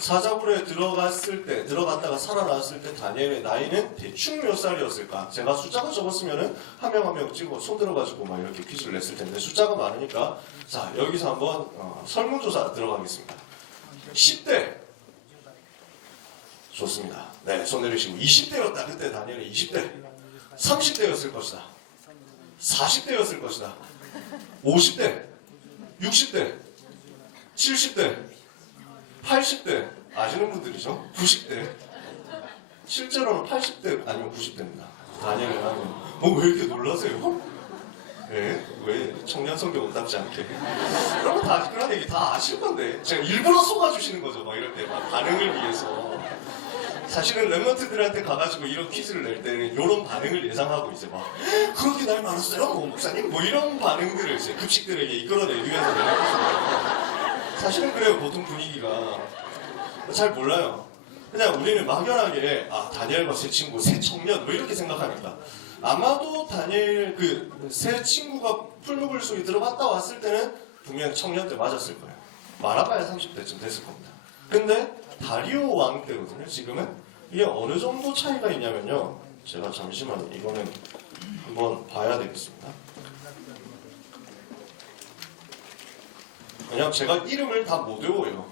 사자굴에 들어갔다가 살아나왔을 때 다니엘의 나이는 대충 몇 살이었을까? 제가 숫자가 적었으면은 한 명 한 명 찍고 손 들어가지고 막 이렇게 퀴즈를 냈을 텐데 숫자가 많으니까 자, 여기서 한번 설문조사 들어가겠습니다. 10대. 좋습니다. 네, 손 내리시고 20대였다. 그때 다니엘이 20대. 30대였을 것이다. 40대였을 것이다. 50대. 60대. 70대. 80대. 아시는 분들이죠? 90대. 실제로는 80대 아니면 90대입니다. 다니엘을 하면. 왜 이렇게 놀라세요? 네? 왜 청년 성경 온답지 않게? 그러면 다 그런 얘기 다 아실 건데 제가 일부러 속아주시는 거죠. 막 이럴 때 막 반응을 위해서. 사실은 랩런트들한테 가가지고 이런 퀴즈를 낼 때는 이런 반응을 예상하고 이제 막 그렇게 날 많았어요? 목사님? 뭐 이런 반응들을 이제 급식들에게 이끌어내기 위해서 내는 거죠. 사실은 그래요. 보통 분위기가 잘 몰라요. 그냥 우리는 막연하게 다니엘과 새 친구, 새 청년 뭐 이렇게 생각하니까 아마도 다니엘 그 새 친구가 풀무불 속에 들어갔다 왔을 때는 분명 청년 때 맞았을 거예요. 말아봐야 30대쯤 됐을 겁니다. 근데 다리오 왕 때거든요. 지금은 이게 어느 정도 차이가 있냐면요. 제가 잠시만 이거는 한번 봐야 되겠습니다. 왜냐면 제가 이름을 다 못 외워요.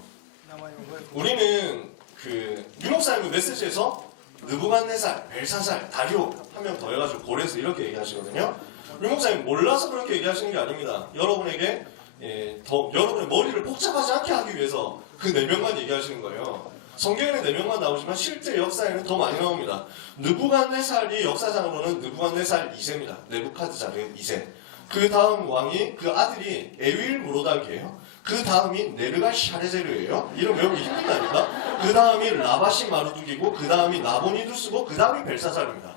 우리는 그 유목사님 메시지에서 느부갓네살, 벨사살, 다리오 한 명 더 해가지고 고레스 이렇게 얘기하시거든요. 유목사님 몰라서 그렇게 얘기하시는 게 아닙니다. 여러분에게 여러분의 머리를 복잡하지 않게 하기 위해서 그 4명만 얘기하시는 거예요. 성경에는 4명만 나오지만 실제 역사에는 더 많이 나옵니다. 느부갓네살이 역사상으로는 느부갓네살 2세입니다. 네부카드자르 2세. 그 다음 왕이 그 아들이 에윌 무로닥이에요. 그 다음이 네르갈 샤레제르예요. 이름 외우기 힘들다니까. 그 다음이 라바시 마르둑이고 그 다음이 나보니두스고 그 다음이 벨사살입니다.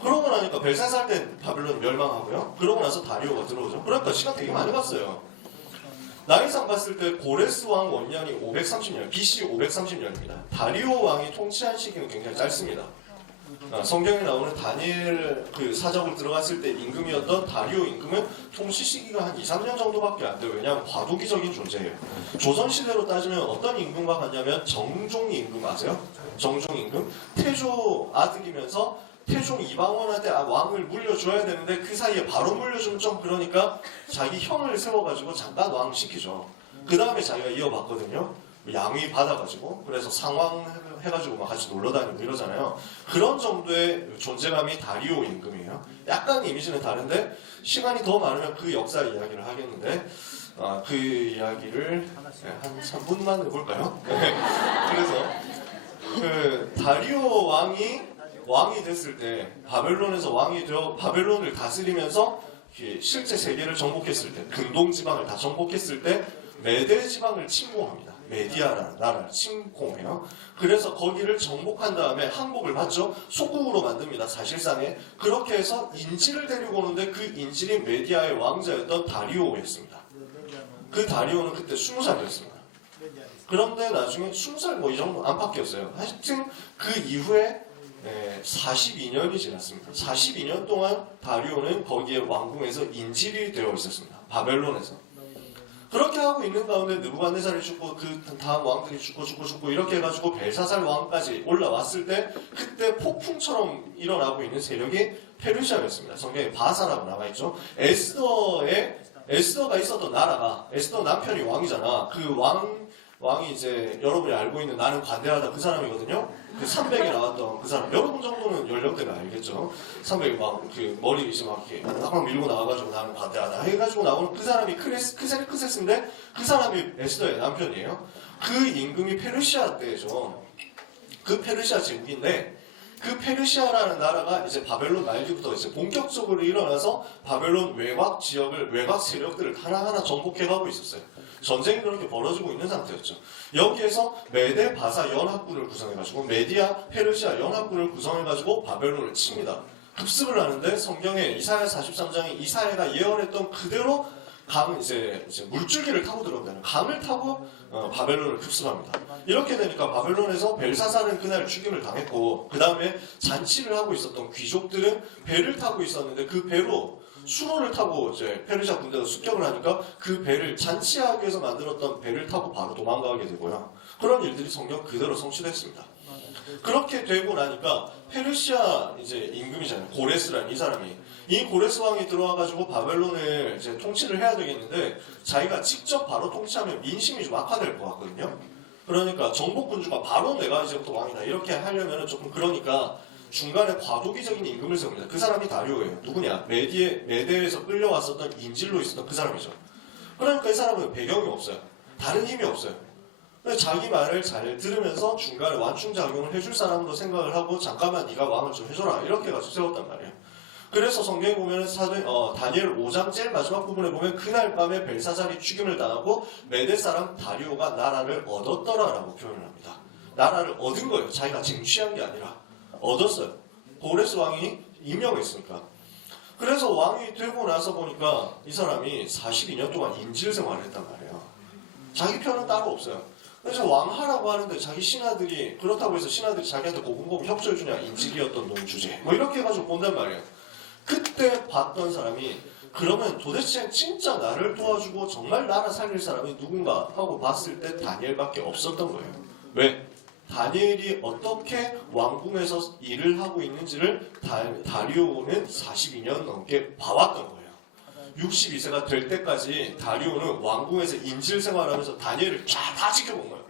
그러고 나니까 벨사살 때 바벨론 멸망하고요. 그러고 나서 다리오가 들어오죠. 그러니까 시간 되게 많이 갔어요. 나이상 봤을 때 고레스 왕 원년이 530년, BC 530년입니다. 다리오 왕이 통치한 시기는 굉장히 짧습니다. 성경에 나오는 다니엘 그 사적을 들어갔을 때 임금이었던 다리오 임금은 통치 시기가 한 2, 3년 정도밖에 안 돼요. 왜냐하면 과도기적인 존재예요. 조선시대로 따지면 어떤 임금과 같냐면 정종 임금 아세요? 정종 임금? 태조 아들이면서 태종 이방원한테 왕을 물려줘야 되는데 그 사이에 바로 물려주면 좀 그러니까 자기 형을 세워가지고 잠깐 왕 시키죠. 그 다음에 자기가 이어받거든요. 양위 받아가지고 그래서 상황 해가지고 막 같이 놀러다니고 이러잖아요. 그런 정도의 존재감이 다리오 임금이에요. 약간 이미지는 다른데 시간이 더 많으면 그 역사 이야기를 하겠는데 그 이야기를 한 3분만 해볼까요? 그래서 그 다리오 왕이 됐을 때 바벨론에서 왕이 되어 바벨론을 다스리면서 실제 세계를 정복했을 때 근동 지방을 다 정복했을 때 메데 지방을 침공합니다. 메디아라는 나라를 침공해요. 그래서 거기를 정복한 다음에 항복을 받죠. 속국으로 만듭니다. 사실상에. 그렇게 해서 인질을 데리고 오는데 그 인질이 메디아의 왕자였던 다리오였습니다. 그 다리오는 그때 20살이었습니다. 그런데 나중에 20살 뭐 이 정도 안팎이었어요. 하여튼 그 이후에 42년이 지났습니다. 42년 동안 다리오는 거기에 왕궁에서 인질이 되어 있었습니다. 바벨론에서. 그렇게 하고 있는 가운데 느부갓네살이 죽고 그 다음 왕들이 죽고 이렇게 해가지고 벨사살 왕까지 올라왔을 때 그때 폭풍처럼 일어나고 있는 세력이 페르시아였습니다. 성경에 바사라고 나와있죠. 에스더가 있었던 나라가 에스더 남편이 왕이잖아. 그 왕이 이제 여러분이 알고 있는 나는 관대하다 그 사람이거든요. 그 300에 나왔던 그 사람. 여러분 정도는 연령대가 알겠죠. 300이 막 그 머리 이제 막 이렇게 막 밀고 나와가지고 나는 관대하다 해가지고 나오는 그 사람이 크세스인데 그 사람이 에스더의 남편이에요. 그 임금이 페르시아 때죠. 그 페르시아 제국인데 그 페르시아라는 나라가 이제 바벨론 말기부터 이제 본격적으로 일어나서 바벨론 외곽 지역을 외곽 세력들을 하나하나 정복해가고 있었어요. 전쟁이 그렇게 벌어지고 있는 상태였죠. 여기에서 메데 바사 연합군을 구성해가지고 메디아 페르시아 연합군을 구성해가지고 바벨론을 칩니다. 급습을 하는데 성경에 이사야 43장에 이사야가 예언했던 그대로 이제 물줄기를 타고 들어온다는 강을 타고 바벨론을 급습합니다. 이렇게 되니까 바벨론에서 벨사살은 그날 죽임을 당했고 그 다음에 잔치를 하고 있었던 귀족들은 배를 타고 있었는데 그 배로 수로를 타고 이제 페르시아 군대가 습격을 하니까 그 배를 잔치하기 위해서 만들었던 배를 타고 바로 도망가게 되고요. 그런 일들이 성경 그대로 성취됐습니다. 그렇게 되고 나니까 페르시아 이제 임금이잖아요. 고레스라는 이 사람이 이 고레스 왕이 들어와가지고 바벨론을 이제 통치를 해야 되겠는데 자기가 직접 바로 통치하면 민심이 좀 악화될 것 같거든요. 그러니까 정복군주가 바로 내가 이제부터 왕이다 이렇게 하려면 조금 그러니까 중간에 과도기적인 임금을 세웁니다. 그 사람이 다리오예요. 누구냐? 메데에서 끌려왔었던 인질로 있었던 그 사람이죠. 그러니까 이 사람은 배경이 없어요. 다른 힘이 없어요. 자기 말을 잘 들으면서 중간에 완충작용을 해줄 사람도 생각을 하고 잠깐만 네가 왕을 좀 해줘라 이렇게 해가지고 세웠단 말이에요. 그래서 성경에 보면 다니엘 5장 제일 마지막 부분에 보면 그날 밤에 벨사살이 죽임을 당하고 메데 사람 다리오가 나라를 얻었더라라고 표현을 합니다. 나라를 얻은 거예요. 자기가 쟁취한 게 아니라 얻었어요. 고레스 왕이 임명했으니까. 그래서 왕이 되고 나서 보니까 이 사람이 42년 동안 인질 생활을 했단 말이에요. 자기 편은 따로 없어요. 그래서 왕하라고 하는데 자기 신하들이 그렇다고 해서 신하들이 자기한테 고분고분 협조해주냐 인질이었던 놈 주제 뭐 이렇게 해가지고 본단 말이에요. 그때 봤던 사람이 그러면 도대체 진짜 나를 도와주고 정말 나라 살릴 사람이 누군가 하고 봤을 때 다니엘밖에 없었던 거예요. 왜? 다니엘이 어떻게 왕궁에서 일을 하고 있는지를 다리오는 42년 넘게 봐왔던 거예요. 62세가 될 때까지 다리오는 왕궁에서 인질 생활하면서 다니엘을 다 지켜본 거예요.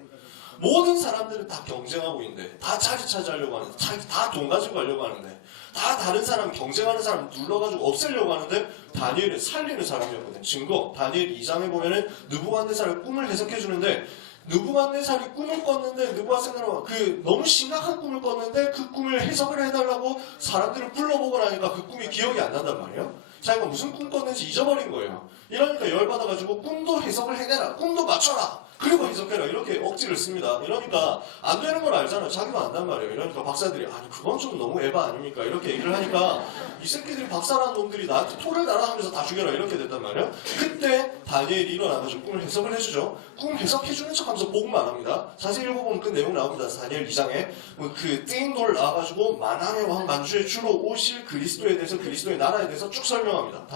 모든 사람들은 다 경쟁하고 있는데 다 자리 차지하려고 하는데 다 돈 가지고 가려고 하는데 다 다른 사람 경쟁하는 사람 눌러가지고 없애려고 하는데 다니엘을 살리는 사람이었거든요. 증거 다니엘 2장에 보면은 느부갓네살의 꿈을 해석해 주는데 느부갓네살이 꿈을 꿨는데 느부갓네살은 너무 심각한 꿈을 꿨는데 그 꿈을 해석을 해달라고 사람들을 불러보고 나니까 그 꿈이 기억이 안 난단 말이에요. 자기가 무슨 꿈 꿨는지 잊어버린 거예요. 이러니까 열받아가지고 꿈도 해석을 해내라, 꿈도 맞춰라, 그리고 해석해라, 이렇게 억지를 씁니다. 이러니까 안 되는 걸 알잖아요. 자기도 안단 말이에요. 이러니까 박사들이 아니 그건 좀 너무 에바 아닙니까? 이렇게 얘기를 하니까 이 새끼들이 박사라는 놈들이 나한테 토를 달아 하면서 다 죽여라 이렇게 됐단 말이에요. 그때 다니엘이 일어나가지고 꿈을 해석을 해주죠. 꿈 해석해주는 척하면서 복음만 합니다. 자세히 읽어보면 그 내용 나옵니다. 다니엘 2장에 그 띵 돌 나와가지고 만왕의 왕 만주의 주로 오실 그리스도에 대해서, 그리스도의 나라에 대해서 쭉 설명합니다.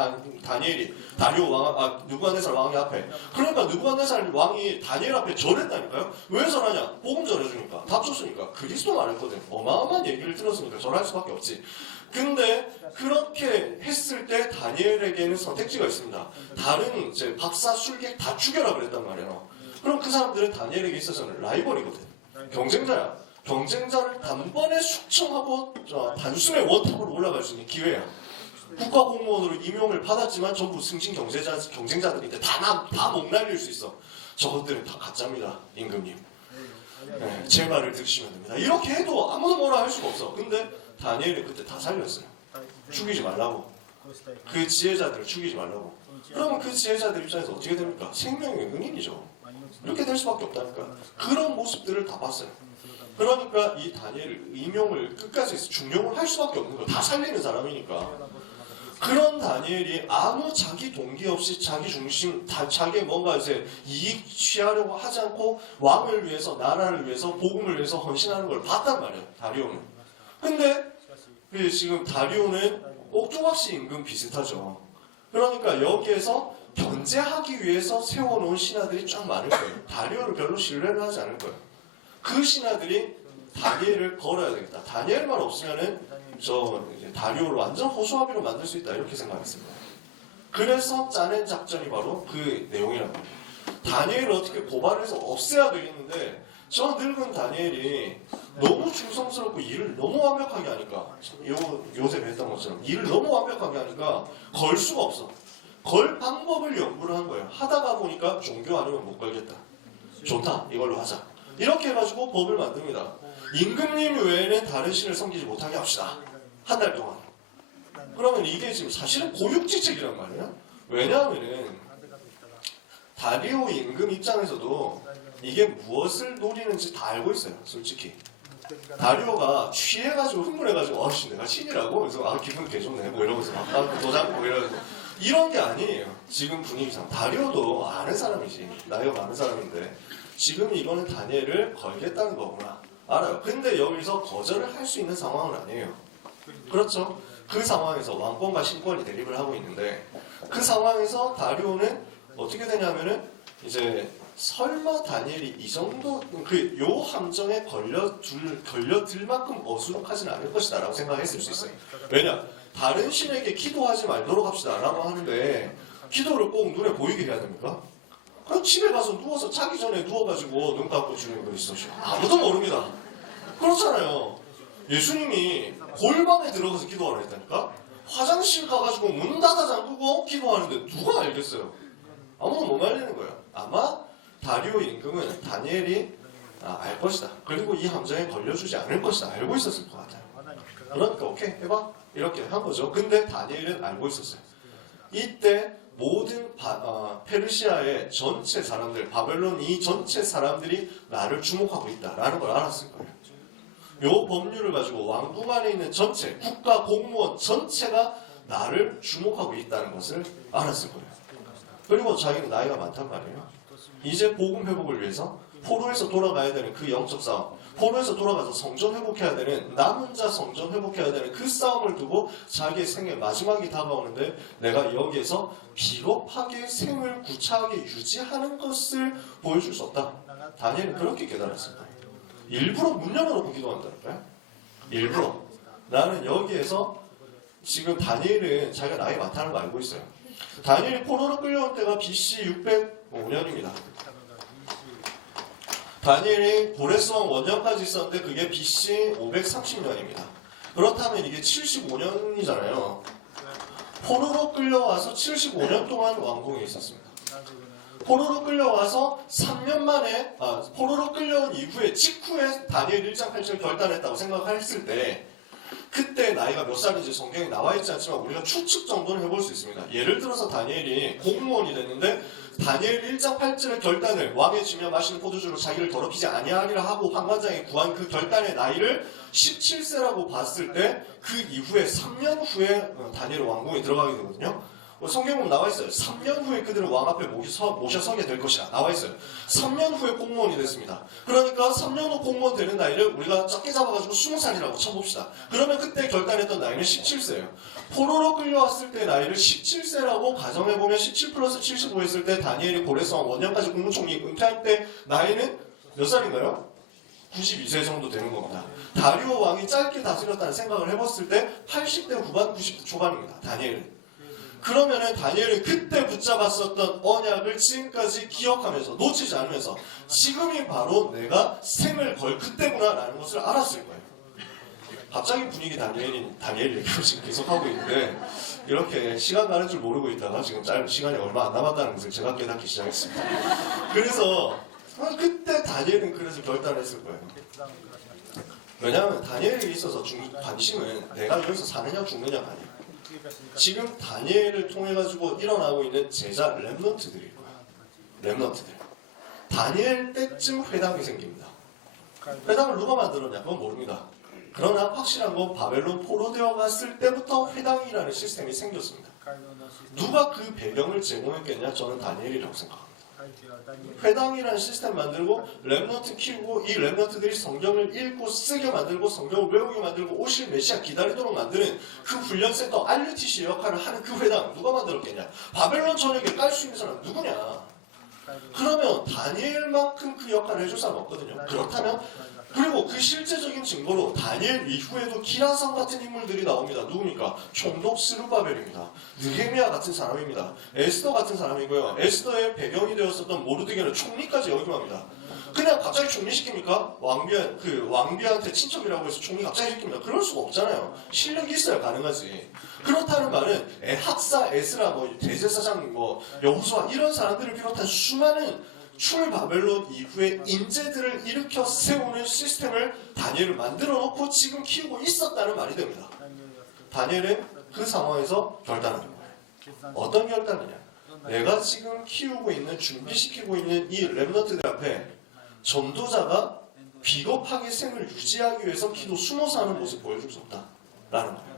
다니엘이 다리오 왕, 느부갓네살 왕이 앞에. 그러니까 느부갓네살 왕이 다니엘 앞에 절했다니까요. 왜 절하냐? 복음 전해주니까, 답 줬으니까. 그리스도 말했거든. 어마어마한 얘기를 들었으니까 절할 수밖에 없지. 근데 그렇게 했을 때 다니엘에게는 선택지가 있습니다. 다른 이제 박사, 술객 다 죽여라 그랬단 말이에요. 그럼 그 사람들은 다니엘에게 있어서는 라이벌이거든. 경쟁자야. 경쟁자를 단번에 숙청하고 단숨에 원탑으로 올라갈 수 있는 기회야. 국가공무원으로 임용을 받았지만 전부 승진 경쟁자들인데 다 목 날릴 수 있어. 저것들은 다 가짜입니다, 임금님. 네, 제 말을 들으시면 됩니다. 이렇게 해도 아무도 뭐라 할 수가 없어. 근데 다니엘이 그때 다 살렸어요. 죽이지 말라고. 그 지혜자들을 죽이지 말라고. 그러면 그 지혜자들 입장에서 어떻게 됩니까? 생명의 은인이죠. 이렇게 될 수밖에 없다니까. 그런 모습들을 다 봤어요. 그러니까 이 다니엘을 임용을 끝까지 해서 중용을 할 수밖에 없는 거예요. 다 살리는 사람이니까. 그런 다니엘이 아무 자기 동기 없이 자기 중심, 자기 뭔가 이제 이익 취하려고 하지 않고 왕을 위해서, 나라를 위해서, 복음을 위해서 헌신하는 걸 봤단 말이에요, 다리오는. 근데 지금 다리오는 옥조각시 임금 비슷하죠. 그러니까 여기에서 견제하기 위해서 세워놓은 신하들이 쫙 많을 거예요. 다리오를 별로 신뢰를 하지 않을 거예요. 그 신하들이 다니엘을 걸어야 되겠다. 다니엘만 없으면은 다리오를 완전 허수아비로 만들 수 있다, 이렇게 생각했습니다. 그래서 짜낸 작전이 바로 그 내용이란 말이에요. 다니엘을 어떻게 고발해서 없애야 되겠는데 저 늙은 다니엘이 너무 충성스럽고 일을 너무 완벽하게 하니까, 요셉이 했던 것처럼 일을 너무 완벽하게 하니까 걸 수가 없어. 걸 방법을 연구를 한 거예요. 하다가 보니까 종교 아니면 못 걸겠다. 좋다, 이걸로 하자. 이렇게 해가지고 법을 만듭니다. 임금님 외에는 다른 신을 섬기지 못하게 합시다. 한 달 동안. 그러면 이게 지금 사실은 고육지책이란 말이에요. 왜냐하면은 다리오 임금 입장에서도 이게 무엇을 노리는지 다 알고 있어요, 솔직히. 다리오가 취해가지고 흥분해가지고 아씨 내가 신이라고? 그래서 기분 개좋네 뭐 이러면서 막 도장 뭐 이런 게 아니에요. 지금 분위기상 다리오도 아는 사람이지, 나이가 많은 사람인데 지금 이거는 다니엘을 걸겠다는 거구나 알아요. 근데 여기서 거절을 할 수 있는 상황은 아니에요. 그렇죠? 그 상황에서 왕권과 신권이 대립을 하고 있는데 그 상황에서 다리오는 어떻게 되냐면은 이제 설마 다니엘이 이 정도 요 함정에 걸려들 만큼 어수룩하진 않을 것이다 라고 생각했을 수 있어요. 왜냐? 다른 신에게 기도하지 말도록 합시다 라고 하는데 기도를 꼭 눈에 보이게 해야 됩니까? 그럼 집에 가서 누워서 자기 전에 누워가지고 눈 감고 주는 거 있으셔. 아무도 모릅니다. 그렇잖아요. 예수님이 골방에 들어가서 기도하라 했다니까? 화장실 가가지고 문 닫아 잠그고 기도하는데 누가 알겠어요? 아무도 못 알리는 거예요. 아마 다리오 임금은 다니엘이 알 것이다. 그리고 이 함정에 걸려주지 않을 것이다. 알고 있었을 것 같아요. 그러니까 오케이 해봐 이렇게 한 거죠. 근데 다니엘은 알고 있었어요. 이때 모든 페르시아의 전체 사람들, 바벨론 이 전체 사람들이 나를 주목하고 있다라는 걸 알았을 거예요. 요 법률을 가지고 왕궁 안에 있는 전체 국가 공무원 전체가 나를 주목하고 있다는 것을 알았을 거예요. 그리고 자기는 나이가 많단 말이에요. 이제 복음 회복을 위해서 포로에서 돌아가야 되는 그 영적 싸움, 포로에서 돌아가서 성전 회복해야 되는, 남은 자 성전 회복해야 되는 그 싸움을 두고 자기의 생의 마지막이 다가오는데 내가 여기에서 비겁하게 생을 구차하게 유지하는 것을 보여줄 수 없다. 다니엘은 그렇게 깨달았습니다. 일부러 문 열어놓고 기도한다니까요. 일부러. 나는 여기에서 지금 다니엘은 자기가 나이 많다는 거 알고 있어요. 다니엘이 포로로 끌려온 때가 BC 605년입니다. 다니엘이 고레스왕 원년까지 있었는데 그게 BC 530년입니다. 그렇다면 이게 75년이잖아요. 포로로 끌려와서 75년 동안 왕궁에 있었습니다. 포로로 끌려와서 3년 만에 포로로 끌려온 이후에 직후에 다니엘 1장 8절 결단했다고 생각했을 때 그때 나이가 몇 살인지 성경에 나와 있지 않지만 우리가 추측 정도는 해볼 수 있습니다. 예를 들어서 다니엘이 공무원이 됐는데 다니엘 1장 8절의 결단을 왕의 쥐며 마시는 포도주로 자기를 더럽히지 아니하리라 하고 환관장이 구한 그 결단의 나이를 17세라고 봤을 때 그 이후에 3년 후에 다니엘 왕궁에 들어가게 되거든요. 성경 보면 나와 있어요. 3년 후에 그들을 왕 앞에 모셔 서게 될 것이라 나와 있어요. 3년 후에 공무원이 됐습니다. 그러니까 3년 후 공무원 되는 나이를 우리가 적게 잡아가지고 20살이라고 쳐봅시다. 그러면 그때 결단했던 나이는 17세예요. 포로로 끌려왔을 때 나이를 17세라고 가정해보면 17 플러스 75 했을 때 다니엘이 고레스왕 원년까지 국무총리 은퇴할 때 나이는 몇 살인가요? 92세 정도 되는 겁니다. 다리오 왕이 짧게 다스렸다는 생각을 해봤을 때 80대 후반, 90대 초반입니다. 다니엘은. 그러면은 다니엘은 그때 붙잡았었던 언약을 지금까지 기억하면서 놓치지 않으면서 지금이 바로 내가 생을 걸 그때구나라는 것을 알았을 거예요. 갑자기 분위기 다니엘 얘기를 지금 계속 하고 있는데 이렇게 시간 가는 줄 모르고 있다가 지금 시간이 얼마 안 남았다는 것을 제가 깨닫기 시작했습니다. 그래서 그때 다니엘은 그래서 결단했을 거예요. 왜냐하면 다니엘에게 있어서 관심은 내가 여기서 사느냐 죽느냐가 아니에요. 지금 다니엘을 통해가지고 일어나고 있는 제자 렘넌트들일 거야. 렘넌트들. 다니엘 때쯤 회당이 생깁니다. 회당을 누가 만들었냐? 그건 모릅니다. 그러나 확실한 건 바벨론 포로되어 갔을 때부터 회당이라는 시스템이 생겼습니다. 누가 그 배경을 제공했겠냐? 저는 다니엘이라고 생각합니다. 회당이라는 시스템 만들고 렘넌트 키우고 이 렘넌트들이 성경을 읽고 쓰게 만들고 성경을 외우게 만들고 오실 메시아 기다리도록 만드는 그 훈련센터 RUTC 역할을 하는 그 회당 누가 만들었겠냐? 바벨론 전역에 깔 수 있는 사람 누구냐? 그러면 다니엘만큼 그 역할을 해줄 사람 없거든요. 그렇다면 그리고 그 실제적인 증거로 다니엘 이후에도 기라성 같은 인물들이 나옵니다. 누굽니까? 총독 스룹바벨입니다. 느헤미야 같은 사람입니다. 에스더 같은 사람이고요. 에스더의 배경이 되었었던 모르드게는 총리까지 역임합니다. 그냥 갑자기 총리 시킵니까? 왕비한테 친척이라고 해서 총리 갑자기 시킵니다. 그럴 수가 없잖아요. 실력이 있어야 가능하지. 그렇다는 말은 학사, 에스라, 대제사장, 여호수아 이런 사람들을 비롯한 수많은 출바벨론 이후에 인재들을 일으켜 세우는 시스템을 다니엘을 만들어 놓고 지금 키우고 있었다는 말이 됩니다. 다니엘은 그 상황에서 결단하는 거예요. 어떤 결단이냐? 내가 지금 키우고 있는, 준비시키고 있는 이 렘넌트들 앞에 전도자가 비겁하게 생을 유지하기 위해서 기도 숨어서 하는 모습 보여줄 수 없다라는 거예요.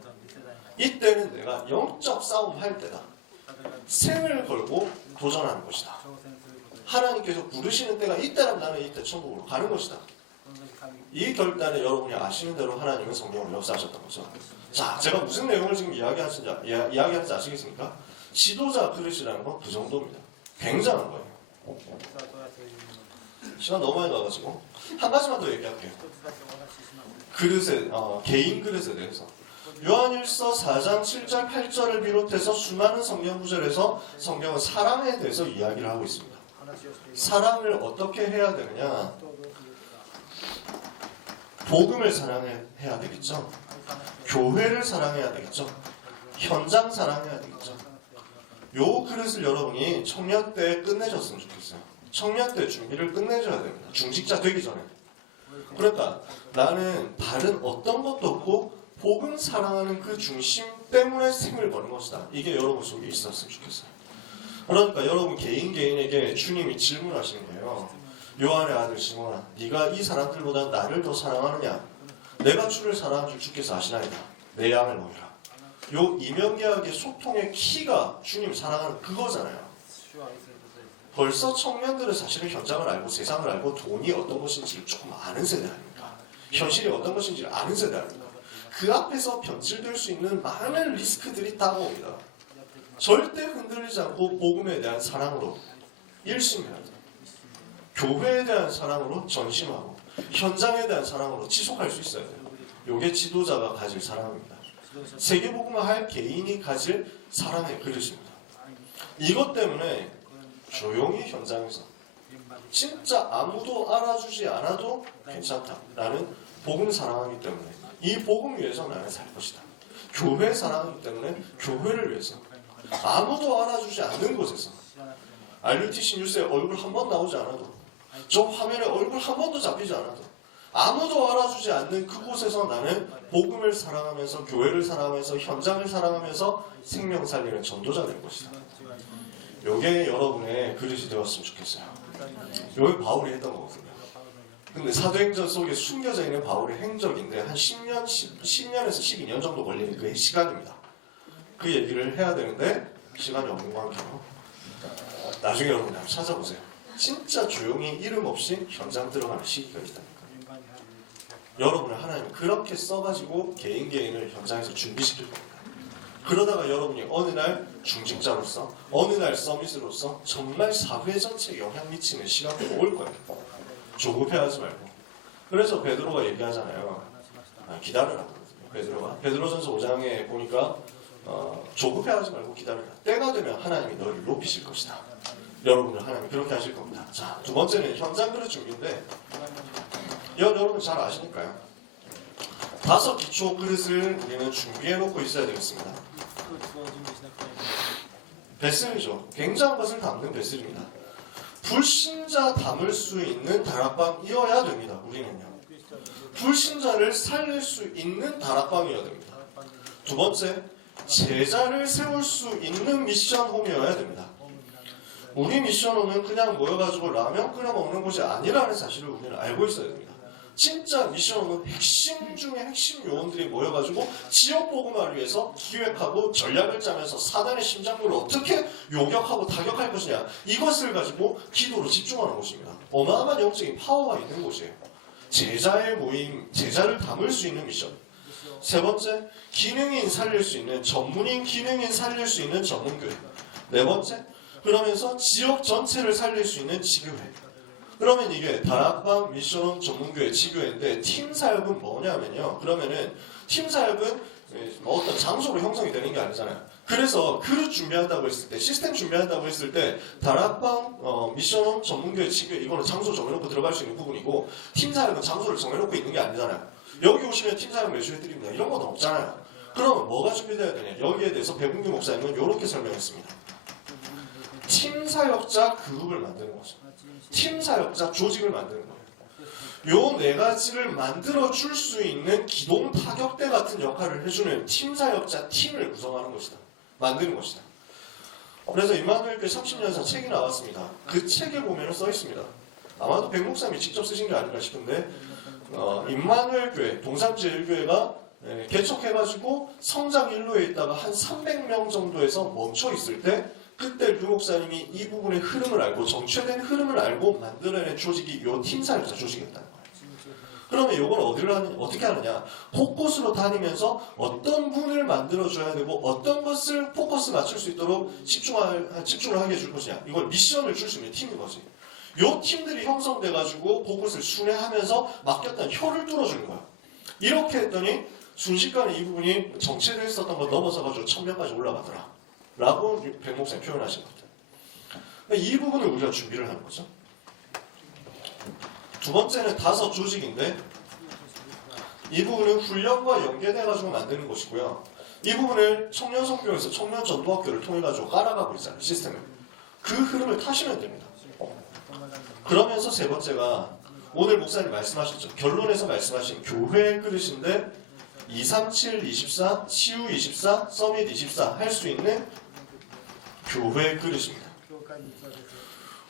이때는 내가 영적 싸움 할 때다. 생을 걸고 도전하는 것이다. 하나님께서 부르시는 때가 이때라면 나는 이때 천국으로 가는 것이다. 이 결단에 여러분이 아시는 대로 하나님은 성경으로 역사하셨던 거죠. 자, 제가 무슨 내용을 지금 이야기하는지 아시겠습니까? 지도자 그릇이라는 건 그 정도입니다. 굉장한 거예요. 시간 너무 많이 가가지고 한 가지만 더 얘기할게요. 개인 그릇에 대해서. 요한일서 4장 7절 8절을 비롯해서 수많은 성경 구절에서 성경은 사랑에 대해서 이야기를 하고 있습니다. 사랑을 어떻게 해야 되느냐? 복음을 사랑해야 되겠죠. 교회를 사랑해야 되겠죠. 현장 사랑해야 되겠죠. 요 그릇을 여러분이 청년 때 끝내셨으면 좋겠어요. 청년 때 준비를 끝내줘야 됩니다. 중직자 되기 전에. 그러니까 나는 다른 어떤 것도 없고 복음 사랑하는 그 중심 때문에 생을 거는 것이다. 이게 여러분 속에 있었으면 좋겠어요. 그러니까 여러분 개인에게 주님이 질문하시는 거예요. 요한의 아들 시몬아, 네가 이 사람들보다 나를 더 사랑하느냐? 내가 주를 사랑한 줄 주께서 아시나이다. 내 양을 먹이라. 요 이명계약의 소통의 키가 주님 사랑하는 그거잖아요. 벌써 청년들은 사실은 현장을 알고 세상을 알고 돈이 어떤 것인지를 조금 아는 세대 아닙니까? 현실이 어떤 것인지를 아는 세대 아닙니까? 그 앞에서 변질될 수 있는 많은 리스크들이 다가옵니다. 절대 흔들리지 않고 복음에 대한 사랑으로 일심해야 돼요. 교회에 대한 사랑으로 전심하고 현장에 대한 사랑으로 지속할 수 있어야 돼요. 이게 지도자가 가질 사랑입니다. 세계복음을 할 개인이 가질 사랑의 그릇입니다. 이것 때문에 조용히 현장에서 진짜 아무도 알아주지 않아도 괜찮다라는 복음 사랑하기 때문에 이 복음 위해서 나는 살 것이다. 교회 사랑하기 때문에 교회를 위해서 아무도 알아주지 않는 곳에서 RUTC 뉴스에 얼굴 한 번 나오지 않아도, 저 화면에 얼굴 한 번도 잡히지 않아도, 아무도 알아주지 않는 그곳에서 나는 복음을 사랑하면서 교회를 사랑하면서 현장을 사랑하면서 생명 살리는 전도자 될 것이다. 요게 여러분의 그릇이 되었으면 좋겠어요. 요게 바울이 했던 거거든요. 근데 사도행전 속에 숨겨져 있는 바울의 행적인데 한 10년에서 12년 정도 걸리는 그 시간입니다. 그 얘기를 해야 되는데 시간이 없는 관계로 나중에 여러분 한번 찾아보세요. 진짜 조용히 이름 없이 현장 들어가는 시기가 있다니까. 여러분을 하나님은 그렇게 써가지고 개인을 현장에서 준비시킬 겁니다. 그러다가 여러분이 어느 날 중직자로서, 어느 날 서밋으로서 정말 사회 전체에 영향 미치는 시간이 올 거예요. 조급해하지 말고. 그래서 베드로가 얘기하잖아요. 기다려라. 베드로전서 5장에 보니까 조급해하지 말고 기다려라. 때가 되면 하나님이 너를 높이실 것이다. 여러분을 하나님이 그렇게 하실 겁니다. 자, 두 번째는 현장 그릇 준비인데 여러분 잘 아시니까요. 5 기초 그릇을 우리는 준비해놓고 있어야 되겠습니다. 베슬이죠. 굉장한 것을 담는 베슬입니다. 불신자 담을 수 있는 다락방이어야 됩니다. 우리는요. 불신자를 살릴 수 있는 다락방이어야 됩니다. 두 번째, 제자를 세울 수 있는 미션홈이어야 됩니다. 우리 미션홈은 그냥 모여가지고 라면 끓여 먹는 곳이 아니라는 사실을 우리는 알고 있어야 됩니다. 진짜 미션홈은 핵심 중에 핵심 요원들이 모여가지고 지역 복음화를 위해서 기획하고 전략을 짜면서 사단의 심장부를 어떻게 요격하고 타격할 것이냐, 이것을 가지고 기도로 집중하는 곳입니다. 어마어마한 영적인 파워가 있는 곳이에요. 제자의 모임, 제자를 담을 수 있는 미션. 세 번째, 기능인 살릴 수 있는 전문인, 기능인 살릴 수 있는 전문교회. 네 번째, 그러면서 지역 전체를 살릴 수 있는 지교회. 그러면 이게 다락방, 미션홈, 전문교회, 지교회인데 팀 사역은 뭐냐면요. 그러면은 팀 사역은 어떤 장소로 형성이 되는 게 아니잖아요. 그래서 그릇 준비한다고 했을 때, 시스템 준비한다고 했을 때 다락방, 미션홈, 전문교회, 지교회 이거는 장소 정해놓고 들어갈 수 있는 부분이고, 팀 사역은 장소를 정해놓고 있는 게 아니잖아요. 여기 오시면 팀 사역 매주 해드립니다. 이런 건 없잖아요. 그러면 뭐가 준비돼야 되냐? 여기에 대해서 배분규 목사님은 이렇게 설명했습니다. 팀 사역자 그룹을 만드는 거죠. 팀 사역자 조직을 만드는 거예요. 요 네 가지를 만들어 줄 수 있는 기동 타격대 같은 역할을 해주는 팀 사역자 팀을 구성하는 것이다. 만드는 것이다. 그래서 임마누엘교회 30년사 책이 나왔습니다. 그 책에 보면 써 있습니다. 아마도 백 목사님이 직접 쓰신 게 아닌가 싶은데 임마누엘교회 동산제일교회가 개척해가지고 성장 일로에 있다가 한 300명 정도에서 멈춰 있을 때 그때 류 목사님이 이 부분의 흐름을 알고 정체된 흐름을 알고 만들어낸 조직이 요 팀 사역자 조직이었다는 거예요. 그러면 이걸 어떻게 하느냐? 곳곳으로 다니면서 어떤 분을 만들어줘야 되고 어떤 것을 포커스 맞출 수 있도록 집중을 하게 해줄 것이냐? 이걸 미션을 줄 수 있는 팀인 거지. 요 팀들이 형성돼가지고 그것을 순회하면서 맡겼던 혀를 뚫어주는 거야. 이렇게 했더니 순식간에 이 부분이 정체되어 있었던 거 넘어서가지고 1000명까지 올라가더라. 라고 백 목사님 표현하신 것 같아요. 이 부분을 우리가 준비를 하는 거죠. 두 번째는 5 조직인데 이 부분은 훈련과 연계돼가지고 만드는 것이고요. 이 부분을 청년선교에서 청년전도학교를 통해가지고 깔아가고 있잖아요. 시스템을. 그 흐름을 타시면 됩니다. 그러면서 세 번째가 오늘 목사님 말씀하셨죠. 결론에서 말씀하신 교회의 그릇인데 237, 24, 치유 24, 서밋 24 할 수 있는 교회의 그릇입니다.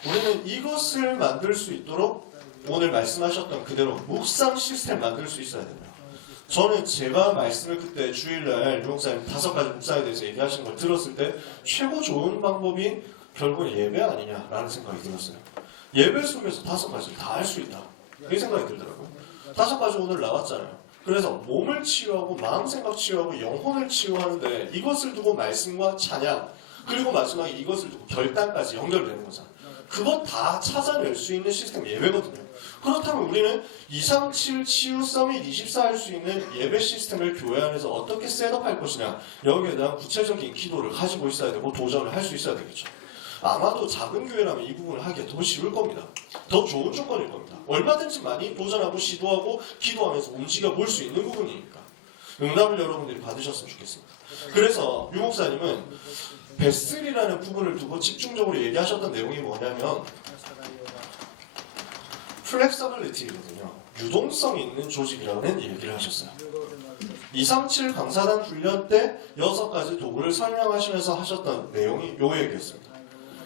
우리는 이것을 만들 수 있도록 오늘 말씀하셨던 그대로 묵상 시스템 만들 수 있어야 됩니다. 저는 제가 말씀을 그때 주일날 류 목사님 5가지 묵상에 대해서 얘기하신 걸 들었을 때 최고 좋은 방법이 결국은 예배 아니냐라는 생각이 들었어요. 예배 속에서 5가지를 다 할 수 있다. 이 생각이 들더라고요. 5가지 오늘 나왔잖아요. 그래서 몸을 치유하고 마음 생각 치유하고 영혼을 치유하는데 이것을 두고 말씀과 찬양 그리고 마지막에 이것을 두고 결단까지 연결되는 거잖아요. 그거 다 찾아낼 수 있는 시스템 예배거든요. 그렇다면 우리는 237 치유 서밋 24 할 수 있는 예배 시스템을 교회 안에서 어떻게 셋업할 것이냐 여기에 대한 구체적인 기도를 가지고 있어야 되고 도전을 할 수 있어야 되겠죠. 아마도 작은 교회라면 이 부분을 하기가 더 쉬울 겁니다. 더 좋은 조건일 겁니다. 얼마든지 많이 도전하고 시도하고 기도하면서 움직여 볼 수 있는 부분이니까. 응답을 여러분들이 받으셨으면 좋겠습니다. 그래서 유 목사님은 베슬이라는 부분을 두고 집중적으로 얘기하셨던 내용이 뭐냐면 플렉서빌리티거든요. 유동성 있는 조직이라는 얘기를 하셨어요. 237 강사단 훈련 때 6가지 도구를 설명하시면서 하셨던 내용이 요 얘기였습니다.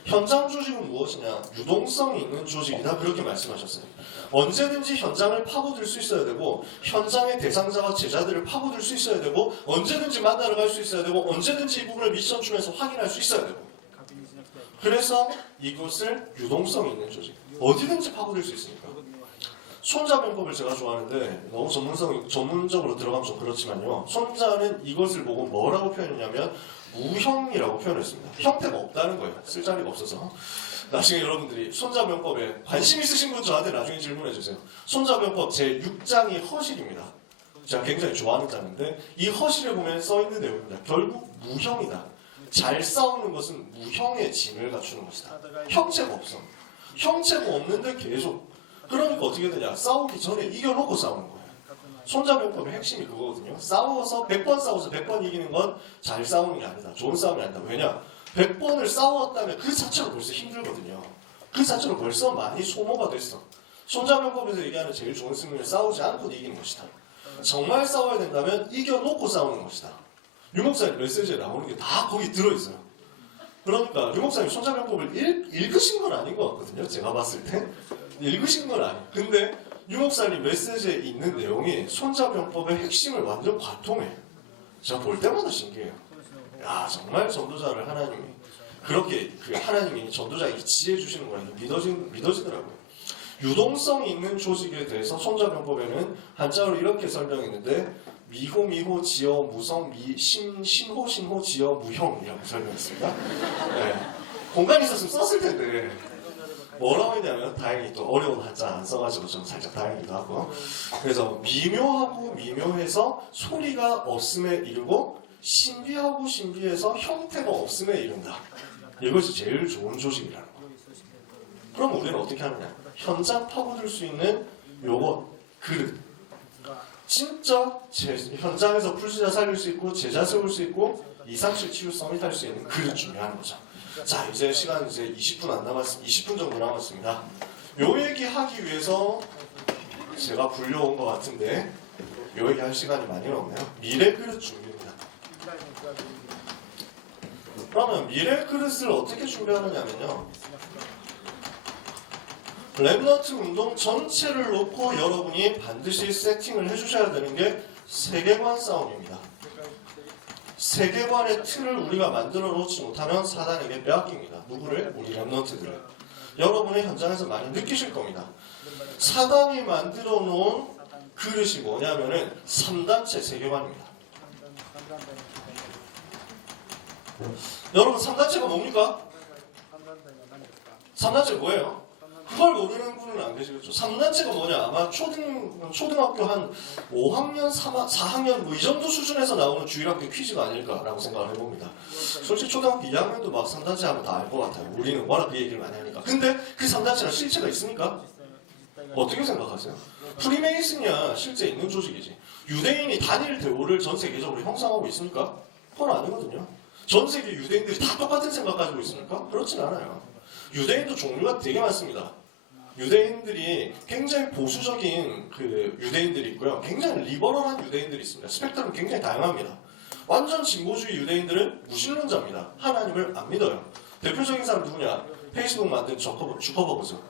현장 조직은 무엇이냐? 유동성이 있는 조직이다. 그렇게 말씀하셨어요. 언제든지 현장을 파고들 수 있어야 되고 현장의 대상자와 제자들을 파고들 수 있어야 되고 언제든지 만나러 갈 수 있어야 되고 언제든지 이 부분을 미션 중에서 확인할 수 있어야 되고 그래서 이것을 유동성 있는 조직 어디든지 파고들 수 있으니까 손자병법을 제가 좋아하는데 너무 전문적으로 들어가면 좀 그렇지만요. 손자는 이것을 보고 뭐라고 표현했냐면 무형이라고 표현했습니다. 형태가 없다는 거예요. 쓸 자리가 없어서. 나중에 여러분들이 손자병법에 관심 있으신 분 저한테 나중에 질문해 주세요. 손자병법 제6장이 허실입니다. 제가 굉장히 좋아하는 장인데 이 허실에 보면 써있는 내용입니다. 결국 무형이다. 잘 싸우는 것은 무형의 짐을 갖추는 것이다. 형체가 없어. 형체가 없는데 계속 그러니까 어떻게 되냐? 싸우기 전에 이겨놓고 싸우는 거예요. 손자병법의 핵심이 그거거든요. 싸워서 100번 싸워서 100번 이기는 건 잘 싸우는 게 아니다. 좋은 싸움이 아니다. 왜냐? 100번을 싸웠다면 그 자체로 벌써 힘들거든요. 그 자체로 벌써 많이 소모가 됐어. 손자병법에서 얘기하는 제일 좋은 승리는 싸우지 않고 이기는 것이다. 정말 싸워야 된다면 이겨놓고 싸우는 것이다. 유 목사님 메시지에 나오는 게 다 거기 들어있어요. 그러니까 유 목사님 손자병법을 읽으신 건 아닌 것 같거든요. 제가 봤을 때. 읽으신 건 아니에요. 근데 유 목사님 메시지에 있는 내용이 손자병법의 핵심을 완전 관통해요. 제가 볼 때마다 신기해요. 야 정말 전도자를 하나님이 그렇게 하나님이 전도자에게 지혜 주시는 거라는 게 믿어지더라고요. 유동성 있는 조직에 대해서 손자병법에는 한자로 이렇게 설명했는데 미호 지어 무성 신호 지어 무형이라고 설명했습니다. 네. 공간이 있었으면 썼을 텐데 뭐라고 했냐면 다행히 또 어려운 한자 안 써가지고 좀 살짝 다행이기도 하고 그래서 미묘하고 미묘해서 소리가 없음에 이르고 신비하고 신비해서 형태가 없음에 이른다. 이것이 제일 좋은 조직이라는 거. 그럼 우리는 어떻게 하느냐? 현장 파고들 수 있는 요거 그릇. 진짜 현장에서 불신자 살릴 수 있고 제자 세울 수 있고 237 치유 서밋 할 수 있는 그릇 준비하는 거죠. 자 이제 시간 이제 20분 안 남았 20분 정도 남았습니다. 요 얘기 하기 위해서 제가 불려온 것 같은데 요 얘기 할 시간이 많이 없네요. 미래 그릇 준비입니다. 그러면 미래 그릇을 어떻게 준비하느냐면요. 랩너트 운동 전체를 놓고 여러분이 반드시 세팅을 해주셔야 되는 게 세계관 싸움입니다. 세계관의 틀을 우리가 만들어 놓지 못하면 사단에게 빼앗깁니다. 누구를? 우리 랩너트들을. 여러분의 현장에서 많이 느끼실 겁니다. 사단이 만들어 놓은 그릇이 뭐냐면은 3단체 세계관입니다. 여러분 3단체가 뭡니까? 3단체가 뭐예요? 그걸 모르는 분은 안 계시겠죠. 3단체가 뭐냐? 아마 초등학교 한 5학년, 4학년 뭐 이 정도 수준에서 나오는 주일학교 퀴즈가 아닐까라고 생각을 해봅니다. 솔직히 초등학교 2학년도 막 3단체 하면 다 알 것 같아요. 우리는 워낙 그 얘기를 많이 하니까. 근데 그 3단체가 실체가 있습니까? 어떻게 생각하세요? 프리메이슨이야 실제 있는 조직이지. 유대인이 단일 대우를 전 세계적으로 형성하고 있습니까? 그건 아니거든요. 전 세계 유대인들이 다 똑같은 생각 가지고 있습니까? 그렇진 않아요. 유대인도 종류가 되게 많습니다. 유대인들이 굉장히 보수적인 그 유대인들이 있고요. 굉장히 리버럴한 유대인들이 있습니다. 스펙트럼이 굉장히 다양합니다. 완전 진보주의 유대인들은 무신론자입니다. 하나님을 안 믿어요. 대표적인 사람 누구냐? 페이스북 만든 주커버그죠.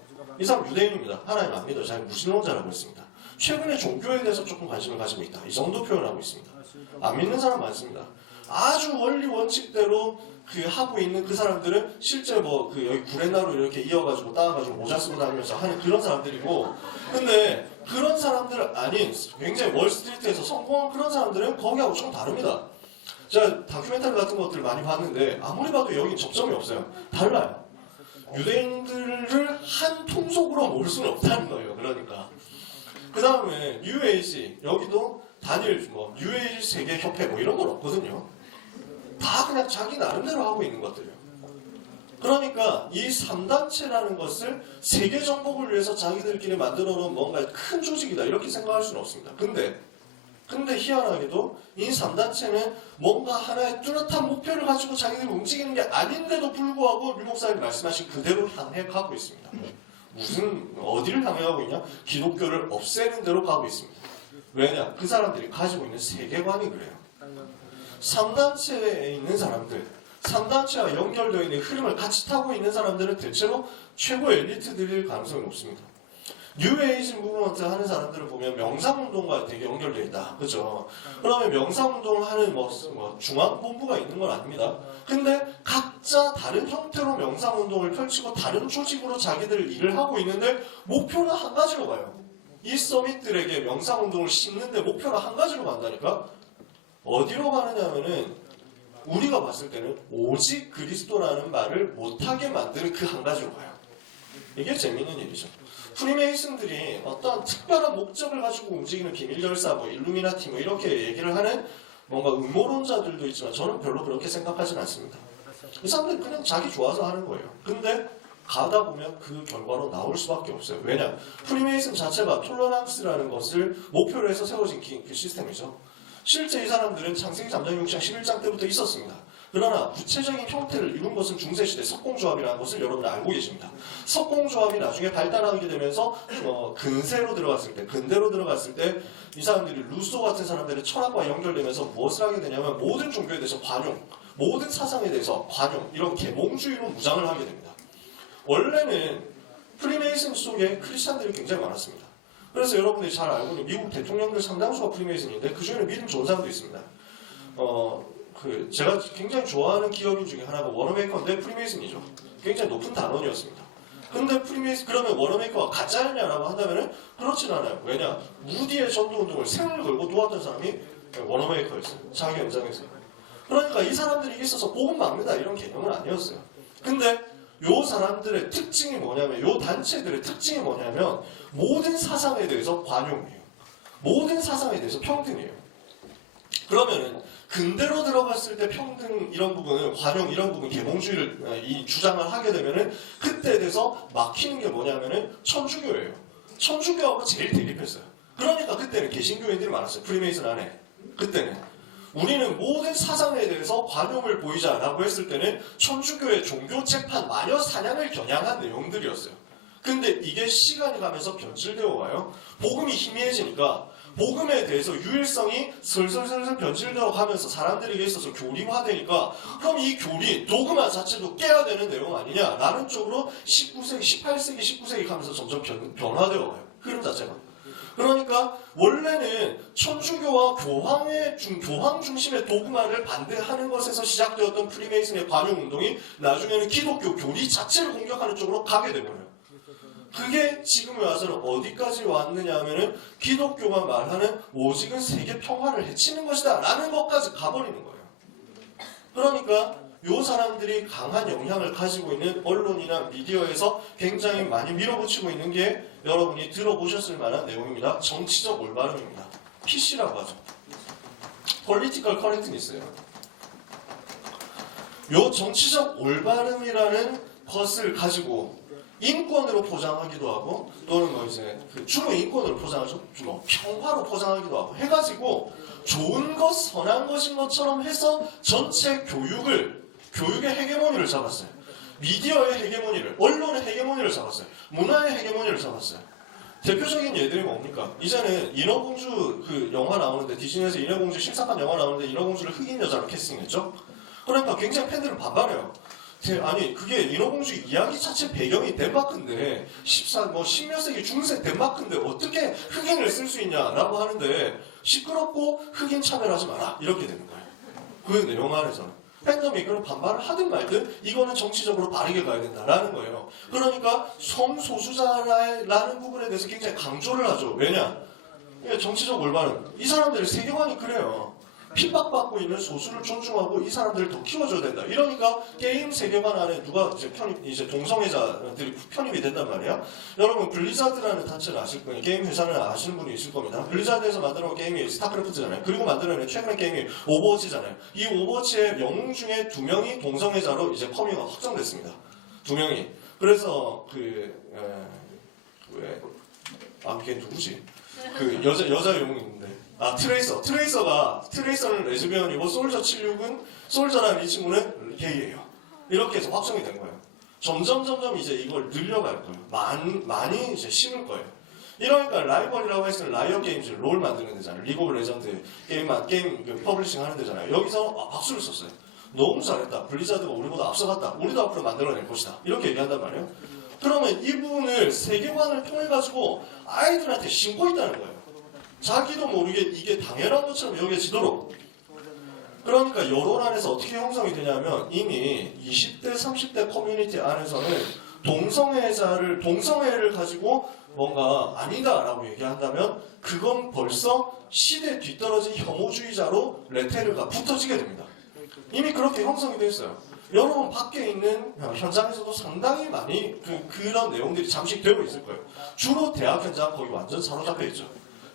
이 사람 유대인입니다. 하나님 안 믿어요. 자기 무신론자라고 했습니다. 최근에 종교에 대해서 조금 관심을 가지고 있다. 이 정도 표현하고 있습니다. 안 믿는 사람 많습니다. 아주 원리 원칙대로 하고 있는 그 사람들은 실제 여기 구레나루 이렇게 이어가지고 따가지고 모자 쓰고 다니면서 하는 그런 사람들이고, 근데 그런 사람들 아닌 굉장히 월스트리트에서 성공한 그런 사람들은 거기하고 좀 다릅니다. 제가 다큐멘터리 같은 것들을 많이 봤는데 아무리 봐도 여기 접점이 없어요. 달라요. 유대인들을 한 통속으로 모을 수는 없다는 거예요. 그러니까 그 다음에 UAC 여기도 단일 UAC 세계협회 이런 건 없거든요. 다 그냥 자기 나름대로 하고 있는 것들이에요. 그러니까 이 3단체라는 것을 세계 정복을 위해서 자기들끼리 만들어 놓은 뭔가 큰 조직이다 이렇게 생각할 수는 없습니다. 근데 근데 희한하게도 이 3단체는 뭔가 하나의 뚜렷한 목표를 가지고 자기들이 움직이는 게 아닌데도 불구하고 류 목사님이 말씀하신 그대로 향해 가고 있습니다. 무슨 어디를 향해 가고 있냐? 기독교를 없애는 대로 가고 있습니다. 왜냐? 그 사람들이 가지고 있는 세계관이 그래요. 3단체에 있는 사람들, 3단체와 연결되어 있는 흐름을 같이 타고 있는 사람들은 대체로 최고 엘리트들일 가능성이 높습니다. 뉴에이지 무브먼트 하는 사람들을 보면 명상운동과 되게 연결되어 있다. 그죠? 그러면 명상운동을 하는 중앙본부가 있는 건 아닙니다. 근데 각자 다른 형태로 명상운동을 펼치고 다른 조직으로 자기들 일을 하고 있는데 목표는 한 가지로 가요. 이 서밋들에게 명상운동을 심는데 목표는 한 가지로 간다니까? 어디로 가느냐면은 우리가 봤을 때는 오직 그리스도라는 말을 못하게 만드는 그 한 가지로 가요. 이게 재밌는 일이죠. 프리메이슨들이 어떤 특별한 목적을 가지고 움직이는 비밀결사, 일루미나티 이렇게 얘기를 하는 뭔가 음모론자들도 있지만 저는 별로 그렇게 생각하진 않습니다. 이 사람들은 그냥 자기 좋아서 하는 거예요. 근데 가다 보면 그 결과로 나올 수밖에 없어요. 왜냐? 프리메이슨 자체가 톨러랑스라는 것을 목표로 해서 세워진 그 시스템이죠. 실제 이 사람들은 창세기 3장, 6장, 11장 때부터 있었습니다. 그러나 구체적인 형태를 이룬 것은 중세시대 석공조합이라는 것을 여러분 알고 계십니다. 석공조합이 나중에 발달하게 되면서 근대로 들어갔을 때 이 사람들이 루소 같은 사람들의 철학과 연결되면서 무엇을 하게 되냐면 모든 종교에 대해서 관용, 모든 사상에 대해서 관용, 이런 계몽주의로 무장을 하게 됩니다. 원래는 프리메이슨 속에 크리스찬들이 굉장히 많았습니다. 그래서 여러분들이 잘 알고 있는 미국 대통령들 상당수가 프리메이슨인데 그 중에는 믿음 좋은 사람도 있습니다. 제가 굉장히 좋아하는 기업인 중에 하나가 워너메이커인데 프리메이슨이죠. 굉장히 높은 단원이었습니다. 근데 그러면 워너메이커가 가짜냐라고 한다면은 그렇진 않아요. 왜냐? 무디의 전도운동을 생을 걸고 도왔던 사람이 워너메이커였어요. 자기 연장에서. 그러니까 이 사람들이 있어서 복음 막는다 이런 개념은 아니었어요. 근데 요 사람들의 특징이 뭐냐면, 요 단체들의 특징이 뭐냐면 모든 사상에 대해서 관용이에요. 모든 사상에 대해서 평등이에요. 그러면은 근대로 들어갔을 때 평등 이런 부분은 관용 이런 부분 계몽주의를 이 주장을 하게 되면은 그때에 대해서 막히는 게 뭐냐면은 천주교예요. 천주교하고 제일 대립했어요. 그러니까 그때는 개신교인들이 많았어요. 프리메이슨 안에. 그때는 우리는 모든 사상에 대해서 관용을 보이자라고 했을 때는 천주교의 종교 재판 마녀 사냥을 겨냥한 내용들이었어요. 근데 이게 시간이 가면서 변질되어 와요. 복음이 희미해지니까 복음에 대해서 유일성이 슬슬 변질되어 가면서 사람들에게 있어서 교리화되니까 그럼 이 교리, 도그마 자체도 깨야 되는 내용 아니냐라는 쪽으로 19세기, 18세기, 19세기 가면서 점점 변화되어 와요. 흐름 자체가. 그러니까 원래는 천주교와 교황 중심의 도그마를 반대하는 것에서 시작되었던 프리메이슨의 관용운동이 나중에는 기독교 교리 자체를 공격하는 쪽으로 가게 되버려요. 그게 지금에 와서는 어디까지 왔느냐 하면은 기독교가 말하는 오직은 세계 평화를 해치는 것이다 라는 것까지 가버리는 거예요. 그러니까 요 사람들이 강한 영향을 가지고 있는 언론이나 미디어에서 굉장히 많이 밀어붙이고 있는 게 여러분이 들어보셨을 만한 내용입니다. 정치적 올바름입니다. PC라고 하죠. Political Correctness예요. 요 정치적 올바름이라는 것을 가지고 인권으로 포장하기도 하고 또는 주로 인권으로 포장하죠. 평화로 포장하기도 하고 해가지고 좋은 것, 선한 것인 것처럼 해서 전체 교육의 헤게모니를 잡았어요. 미디어의 헤게모니를, 언론의 헤게모니를 잡았어요. 문화의 헤게모니를 잡았어요. 대표적인 예들이 뭡니까? 이제는 인어공주 그 영화 나오는데 디즈니에서 인어공주 신사판 영화 나오는데 인어공주를 흑인 여자로 캐스팅했죠. 그러니까 굉장히 팬들은 반발해요. 아니 그게 인어공주 이야기 자체 배경이 덴마크인데 10몇 세기 중세 덴마크인데 어떻게 흑인을 쓸 수 있냐라고 하는데 시끄럽고 흑인 차별하지 마라 이렇게 되는 거예요. 그 내용 안에서는 팬덤이 그런 반발을 하든 말든 이거는 정치적으로 바르게 가야 된다라는 거예요. 그러니까 성소수자라는 부분에 대해서 굉장히 강조를 하죠. 왜냐? 정치적 올바름. 이 사람들의 세계관이 그래요. 핍박받고 있는 소수를 존중하고 이 사람들을 더 키워줘야 된다. 이러니까 게임 세계관 안에 누가 이제 동성애자들이 편입이 된단 말이야. 여러분 블리자드라는 단체를 아실 거예요. 게임 회사는 아시는 분이 있을 겁니다. 블리자드에서 만들어온 게임이 스타크래프트잖아요. 그리고 만들어낸 최근의 게임이 오버워치잖아요. 이 오버워치의 영웅 중에 2명이 동성애자로 이제 커밍가 확정됐습니다. 2명이. 그래서 그게 누구지? 그 여자 영웅이 있는데. 트레이서는 레즈비언이고 솔저 76은 솔저라는 이 친구는 게이예요. 이렇게 해서 확정이 된 거예요. 점점 이제 이걸 늘려갈 거예요. 많이 이제 심을 거예요. 이러니까 라이벌이라고 했을 때 라이엇 게임즈 롤 만드는 데잖아요. 리그 오브 레전드 게임 퍼블리싱 하는 데잖아요. 여기서 박수를 썼어요. 너무 잘했다. 블리자드가 우리보다 앞서갔다. 우리도 앞으로 만들어낼 것이다. 이렇게 얘기한단 말이에요. 그러면 이 부분을 세계관을 통해 가지고 아이들한테 심고 있다는 거예요. 자기도 모르게 이게 당연한 것처럼 여겨지도록. 그러니까 여론 안에서 어떻게 형성이 되냐면 이미 20대, 30대 커뮤니티 안에서는 동성애를 가지고 뭔가 아니다라고 얘기한다면 그건 벌써 시대 뒤떨어진 혐오주의자로 레테르가 붙어지게 됩니다. 이미 그렇게 형성이 되어 있어요. 여러분 밖에 있는 현장에서도 상당히 많이 그런 내용들이 잠식되고 있을 거예요. 주로 대학 현장 거기 완전 사로잡혀 있죠.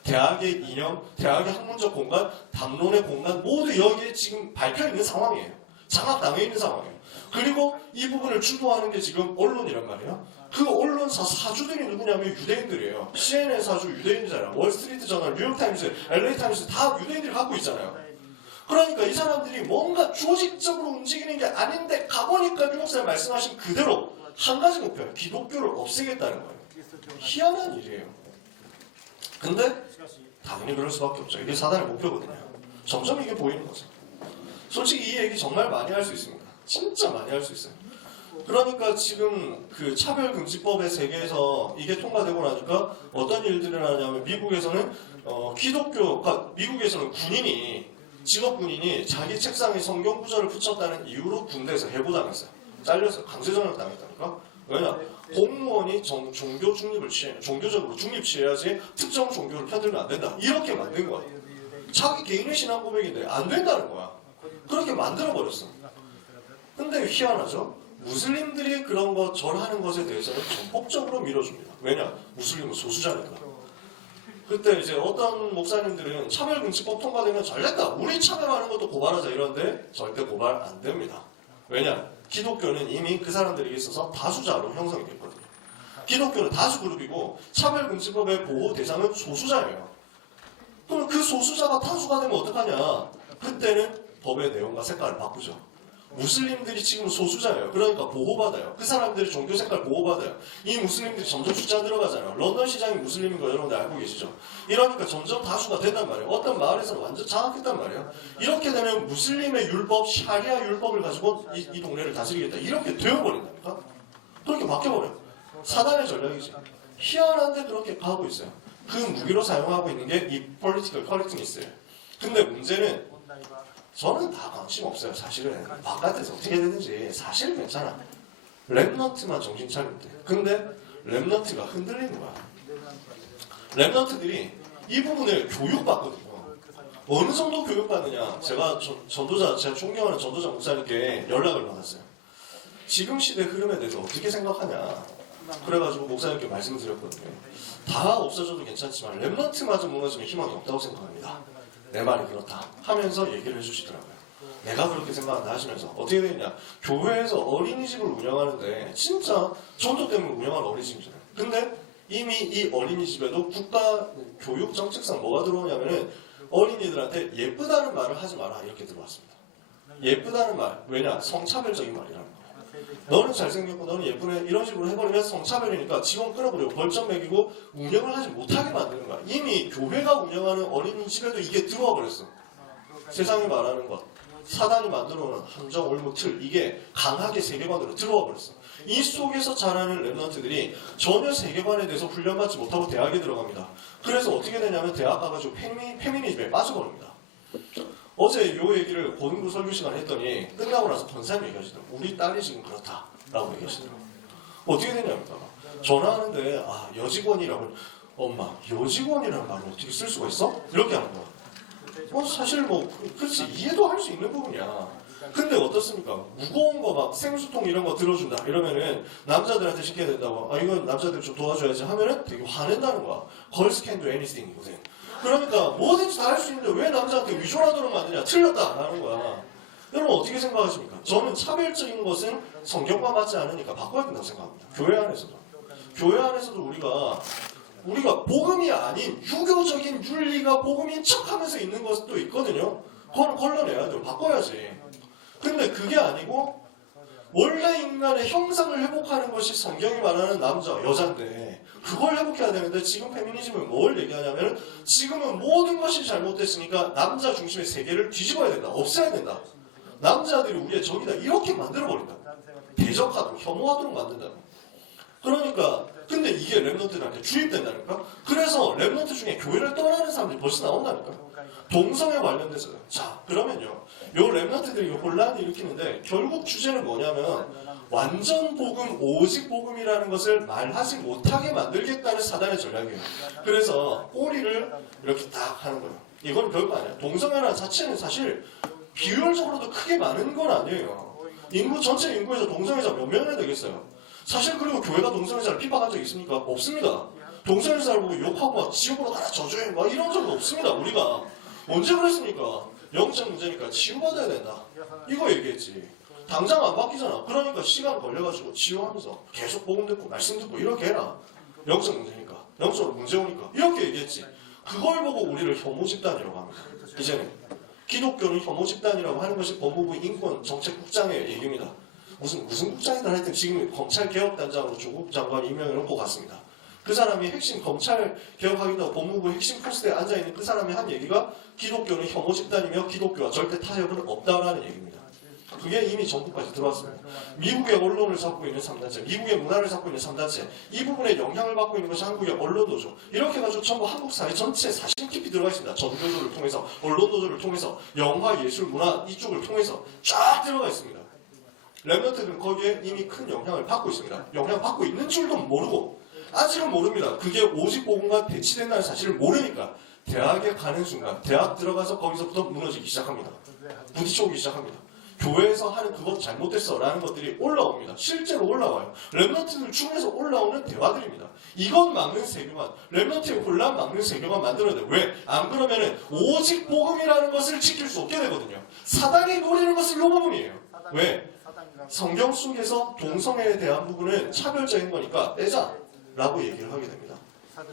대학의 이념, 대학의 학문적 공간, 담론의 공간 모두 여기에 지금 밝혀 있는 상황이에요. 장악당해 있는 상황이에요. 그리고 이 부분을 주도하는 게 지금 언론이란 말이에요. 그 언론사 사주들이 누구냐면 유대인들이에요. CNN 사주 유대인이잖아요. 월스트리트 저널, 뉴욕타임스, LA타임스 다 유대인들이 갖고 있잖아요. 그러니까 이 사람들이 뭔가 조직적으로 움직이는 게 아닌데 가보니까 유목사님 말씀하신 그대로 한 가지 목표예요. 기독교를 없애겠다는 거예요. 희한한 일이에요. 근데 당연히 그럴 수밖에 없죠. 이게 사단의 목표거든요. 점점 이게 보이는 거죠. 솔직히 이 얘기 정말 많이 할 수 있습니다. 진짜 많이 할 수 있어요. 그러니까 지금 그 차별금지법의 세계에서 이게 통과되고 나니까 어떤 일들이 나냐면 미국에서는 미국에서는 직업 군인이 자기 책상에 성경 구절을 붙였다는 이유로 군대에서 해고당했어요. 잘려서 강제전역 당했다니까. 왜냐? 공무원이 종교적으로 중립 취해야지 특정 종교를 편들면 안 된다. 이렇게 만든 거야. 자기 개인의 신앙 고백인데 안 된다는 거야. 그렇게 만들어버렸어. 근데 희한하죠? 무슬림들이 그런 거 절하는 것에 대해서는 전폭적으로 밀어줍니다. 왜냐? 무슬림은 소수자니까. 그때 이제 어떤 목사님들은 차별금지법 통과되면 잘됐다. 우리 차별하는 것도 고발하자 이러는데 절대 고발 안 됩니다. 왜냐? 기독교는 이미 그 사람들에게 있어서 다수자로 형성이 됐거든요. 기독교는 다수 그룹이고 차별금지법의 보호 대상은 소수자예요. 그럼 그 소수자가 다수가 되면 어떡하냐? 그때는 법의 내용과 색깔을 바꾸죠. 무슬림들이 지금 소수자예요. 그러니까 보호받아요. 그 사람들이 종교 색깔 보호받아요. 이 무슬림들이 점점 숫자 늘어가잖아요. 런던 시장이 무슬림인 거 여러분들 알고 계시죠? 이러니까 점점 다수가 된단 말이에요. 어떤 마을에서는 완전 장악했단 말이에요. 이렇게 되면 무슬림의 율법, 샤리아 율법을 가지고 이 동네를 다스리겠다. 이렇게 되어버린다니까? 그렇게 바뀌어버려요. 사단의 전략이지. 희한한데 그렇게 가고 있어요. 그 무기로 사용하고 있는 게 이 폴리티컬 커렉트니스예요. 근데 문제는 저는 다 관심 없어요. 사실은 바깥에서 어떻게 되는지 사실은 괜찮아. 랩넌트만 정신 차리면 돼. 근데 랩넌트가 흔들리는 거야. 랩넌트들이 이 부분을 교육받거든요. 어느 정도 교육받느냐. 제가 존경하는 전도자 목사님께 연락을 받았어요. 지금 시대 흐름에 대해서 어떻게 생각하냐. 그래가지고 목사님께 말씀을 드렸거든요. 다 없어져도 괜찮지만 랩넌트마저 무너지면 희망이 없다고 생각합니다. 내 말이 그렇다 하면서 얘기를 해주시더라고요. 내가 그렇게 생각한다 하시면서 어떻게 되냐. 교회에서 어린이집을 운영하는데 진짜 전도 때문에 운영하는 어린이집이잖아요. 근데 이미 이 어린이집에도 국가 교육 정책상 뭐가 들어오냐면은 어린이들한테 예쁘다는 말을 하지 마라 이렇게 들어왔습니다. 예쁘다는 말. 왜냐? 성차별적인 말이라는 거예요. 너는 잘생겼고 너는 예쁘네 이런 식으로 해버리면 성차별이니까 직원 끌어버리고 벌점 매기고 운영을 하지 못하게 만드는 거야. 이미 교회가 운영하는 어린이집에도 이게 들어와 버렸어. 세상이 말하는 것, 사단이 만들어놓은 함정, 올무, 틀 이게 강하게 세계관으로 들어와 버렸어. 이 속에서 자라는 랩런트들이 전혀 세계관에 대해서 훈련받지 못하고 대학에 들어갑니다. 그래서 어떻게 되냐면 대학 가가지고 페미니즘에 빠져버립니다. 어제 요 얘기를 고등부 설교 시간에 했더니 끝나고 나서 권사님이 얘기하시더라고요. 우리 딸이 지금 그렇다라고 얘기하시더라고요. 어떻게 되냐면 전화하는데 여직원이라고 엄마 여직원이라는 말을 어떻게 쓸 수가 있어? 이렇게 하는 거야. 사실 그렇지 이해도 할 수 있는 부분이야. 근데 어떻습니까? 무거운 거 막 생수통 이런 거 들어준다 이러면은 남자들한테 시켜야 된다고 이건 남자들 좀 도와줘야지 하면은 되게 화낸다는 거야. Girls can do anything이거든. 그러니까 뭐든지 다 할 수 있는데 왜 남자한테 위조하도록 만드냐. 틀렸다라는 거야. 여러분 어떻게 생각하십니까? 저는 차별적인 것은 성경과 맞지 않으니까 바꿔야 된다고 생각합니다. 교회 안에서도 우리가 우리가 복음이 아닌 유교적인 윤리가 복음인 척하면서 있는 것도 있거든요. 그건 걸러내야죠. 바꿔야지. 근데 그게 아니고 원래 인간의 형상을 회복하는 것이 성경이 말하는 남자, 여자인데 그걸 회복해야 되는데 지금 페미니즘은 뭘 얘기하냐면 지금은 모든 것이 잘못됐으니까 남자 중심의 세계를 뒤집어야 된다. 없애야 된다. 남자들이 우리의 적이다. 이렇게 만들어버린다. 대적하도록, 혐오하도록 만든다. 그러니까 근데 이게 랩런트들한테 주입된다니까. 그래서 랩런트 중에 교회를 떠나는 사람들이 벌써 나온다니까. 동성애 관련돼서요. 자, 그러면요. 요 랩런트들이 혼란을 일으키는데 결국 주제는 뭐냐면 완전 복음, 오직 복음이라는 것을 말하지 못하게 만들겠다는 사단의 전략이에요. 그래서 꼬리를 이렇게 딱 하는 거예요. 이건 별거 아니야. 동성애라는 자체는 사실 비율적으로도 크게 많은 건 아니에요. 인구 전체 인구에서 동성애자 몇 명이나 되겠어요? 사실 그리고 교회가 동성애자를 핍박한 적 있습니까? 없습니다. 동성애자를 보고 욕하고 막 지옥으로 가라 저주해 막 이런 적은 없습니다. 우리가 언제 그랬습니까? 영적 문제니까 치유받아야 된다. 이거 얘기했지. 당장 안 바뀌잖아. 그러니까 시간 걸려가지고 치유하면서 계속 복음 듣고 말씀 듣고 이렇게 해라. 영적 문제니까. 영적으로 문제 오니까. 이렇게 얘기했지. 그걸 보고 우리를 혐오 집단이라고 합니다. 이제는 기독교는 혐오 집단이라고 하는 것이 법무부 인권정책국장의 얘기입니다. 무슨 국장이든 하여튼 지금 검찰개혁단장으로 조국 장관이 임명해놓고 갔습니다. 그 사람이 핵심 검찰 개혁하겠다고 법무부 핵심 포스트에 앉아있는 그 사람이 한 얘기가 기독교는 혐오 집단이며 기독교와 절대 타협은 없다라는 얘기입니다. 그게 이미 전국까지 들어왔습니다. 미국의 언론을 잡고 있는 3단체, 미국의 문화를 잡고 있는 3단체, 이 부분에 영향을 받고 있는 것이 한국의 언론도죠. 이렇게 해가지고 전부 한국 사회 전체에 사실 깊이 들어가 있습니다. 전교조를 통해서, 언론도조를 통해서, 영화, 예술, 문화 이쪽을 통해서 쫙 들어가 있습니다. 랩런트들은 거기에 이미 큰 영향을 받고 있습니다. 영향을 받고 있는 줄도 모르고 아직은 모릅니다. 그게 오직 복음과 대치된다는 사실을 모르니까 대학에 가는 순간 대학 들어가서 거기서부터 무너지기 시작합니다. 부딪혀오기 시작합니다. 교회에서 하는 그것 잘못됐어 라는 것들이 올라옵니다. 실제로 올라와요. 랩런트들 중에서 올라오는 대화들입니다. 이건 막는 세교만, 랩런트의 혼란 막는 세교만 만들어야 돼요. 왜? 안 그러면은 오직 복음이라는 것을 지킬 수 없게 되거든요. 사단이 노리는 것은 요 부분이에요. 왜? 성경 속에서 동성애에 대한 부분은 차별적인 거니까 빼자라고 얘기를 하게 됩니다.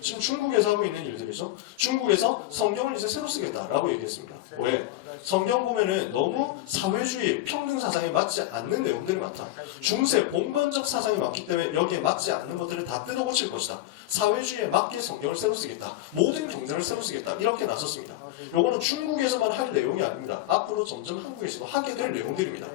지금 중국에서 하고 있는 일들이죠. 중국에서 성경을 이제 새로 쓰겠다라고 얘기했습니다. 왜? 성경 보면은 너무 사회주의, 평등 사상에 맞지 않는 내용들이 많다. 중세, 봉건적 사상이 많기 때문에 여기에 맞지 않는 것들을 다 뜯어고칠 것이다. 사회주의에 맞게 성경을 새로 쓰겠다. 모든 경전을 새로 쓰겠다. 이렇게 나섰습니다. 요거는 중국에서만 할 내용이 아닙니다. 앞으로 점점 한국에서도 하게 될 내용들입니다.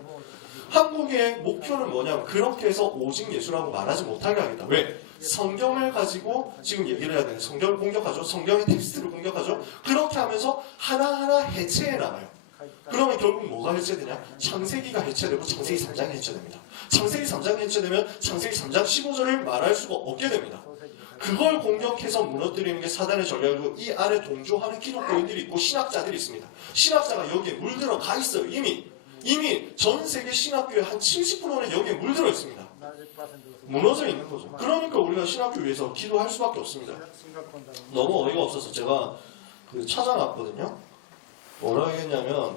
한국의 목표는 뭐냐면 그렇게 해서 오직 예수라고 말하지 못하게 하겠다. 왜? 성경을 가지고 지금 얘기를 해야 되는 성경을 공격하죠. 성경의 텍스트를 공격하죠. 그렇게 하면서 하나하나 해체해 나가요. 그러면 결국 뭐가 해체되냐? 창세기가 해체되고 창세기 3장이 해체됩니다. 창세기 3장이 해체되면 창세기 3장 15절을 말할 수가 없게 됩니다. 그걸 공격해서 무너뜨리는 게 사단의 전략이고 이 안에 동조하는 기독교인들이 있고 신학자들이 있습니다. 신학자가 여기에 물들어 가 있어요. 이미 전 세계 신학교의 한 70%는 여기에 물들어 있습니다. 무너져 있는 거죠. 그러니까 우리가 신학교 위해서 기도할 수밖에 없습니다. 너무 어이가 없어서 제가 찾아놨거든요. 뭐라고 했냐면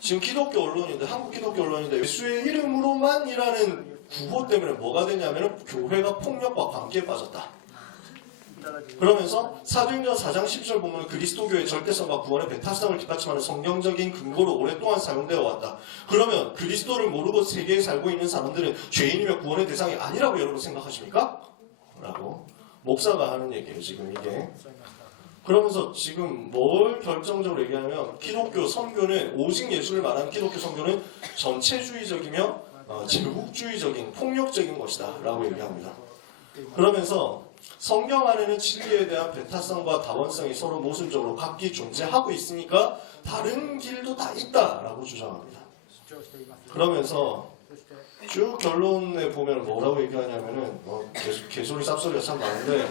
지금 기독교 언론인데 한국 기독교 언론인데 예수의 이름으로만이라는 구호 때문에 뭐가 되냐면 교회가 폭력과 관계에 빠졌다. 그러면서 사도행전 4장 10절 보면 그리스도교의 절대성과 구원의 배타성을 뒷받침하는 성경적인 근거로 오랫동안 사용되어 왔다. 그러면 그리스도를 모르고 세계에 살고 있는 사람들은 죄인이며 구원의 대상이 아니라고 여러분 생각하십니까? 라고 목사가 하는 얘기예요. 지금 이게. 그러면서 지금 뭘 결정적으로 얘기하냐면 기독교 선교는 오직 예수를 말하는 기독교 선교는 전체주의적이며 제국주의적인 폭력적인 것이다 라고 얘기합니다. 그러면서 성경 안에는 진리에 대한 배타성과 다원성이 서로 모순적으로 각기 존재하고 있으니까 다른 길도 다 있다라고 주장합니다. 그러면서 쭉 결론에 보면 뭐라고 얘기하냐면은 개소리 쌉소리가 참 많은데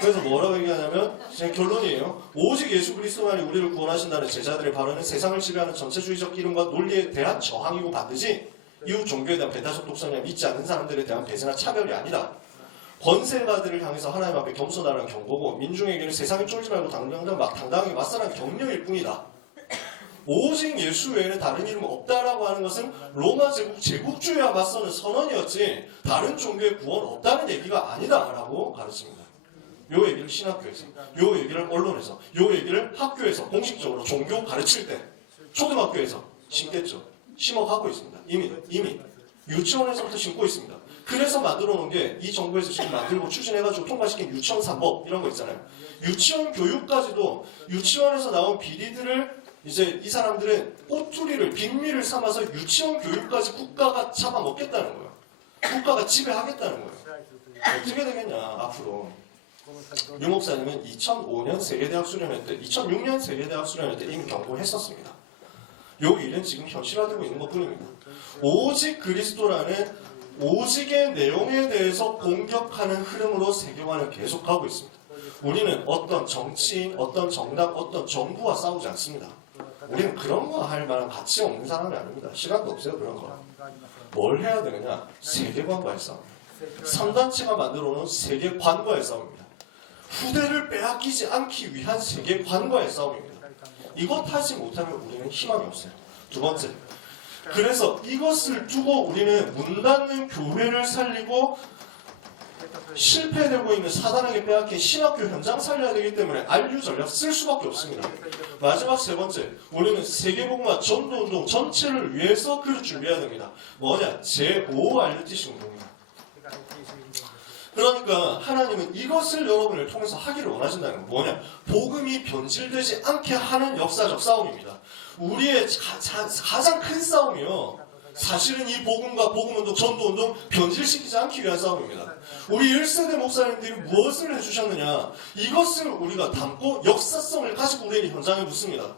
그래서 뭐라고 얘기하냐면 제 결론이에요. 오직 예수 그리스도만이 우리를 구원하신다는 제자들의 발언은 세상을 지배하는 전체주의적 이론과 논리에 대한 저항이고 반드시 이웃 종교에 대한 배타적 독선이나 믿지 않는 사람들에 대한 배제나 차별이 아니다. 권세가들을 향해서 하나님 앞에 겸손하라는 경고고 민중에게는 세상에 쫄지 말고 당당하게 맞서라는 격려일 뿐이다. 오직 예수 외에는 다른 이름은 없다라고 하는 것은 로마 제국주의와 맞서는 선언이었지 다른 종교의 구원 없다는 얘기가 아니다라고 가르칩니다. 요 얘기를 신학교에서, 요 얘기를 언론에서, 요 얘기를 학교에서 공식적으로 종교 가르칠 때 초등학교에서 심겠죠. 심어가고 있습니다. 이미 유치원에서부터 심고 있습니다. 그래서 만들어 놓은 게 이 정부에서 지금 만들고 추진해가지고 통과시킨 유치원 3법 이런 거 있잖아요. 유치원 교육까지도 유치원에서 나온 비리들을 이제 이 사람들은 꼬투리를 빅미를 삼아서 유치원 교육까지 국가가 잡아먹겠다는 거예요. 국가가 지배하겠다는 거예요. 어떻게 되겠냐 앞으로. 유 목사님은 2005년 세계대학 수련회 때, 2006년 세계대학 수련회 때 이미 경고했었습니다. 요 일은 지금 현실화되고 있는 것뿐입니다. 오직 그리스도라는 오직의 내용에 대해서 공격하는 흐름으로 세계관을 계속하고 있습니다. 우리는 어떤 정치인, 어떤 정당, 어떤 정부와 싸우지 않습니다. 우리는 그런 거 할 만한 가치 없는 사람이 아닙니다. 시간도 없어요 그런 거. 뭘 해야 되느냐? 세계관과의 싸움. 3단체가 만들어놓은 세계관과의 싸움입니다. 후대를 빼앗기지 않기 위한 세계관과의 싸움입니다. 이것 하지 못하면 우리는 희망이 없어요. 두 번째, 그래서 이것을 두고 우리는 문 닫는 교회를 살리고 실패되고 있는 사단에게 빼앗긴 신학교 현장 살려야 되기 때문에 안류 전략 쓸 수밖에 없습니다. 마지막 세 번째, 우리는 세계복음화 전도운동 전체를 위해서 그를 준비해야 됩니다. 뭐냐? 제5 RUTC 운동입니다. 그러니까 하나님은 이것을 여러분을 통해서 하기를 원하신다는 건 뭐냐? 복음이 변질되지 않게 하는 역사적 싸움입니다. 우리의 가장 큰 싸움이요. 사실은 이 복음과 복음운동, 전도운동 변질시키지 않기 위한 싸움입니다. 우리 1세대 목사님들이 무엇을 해주셨느냐? 이것을 우리가 담고 역사성을 가지고 우리의 현장에 묻습니다.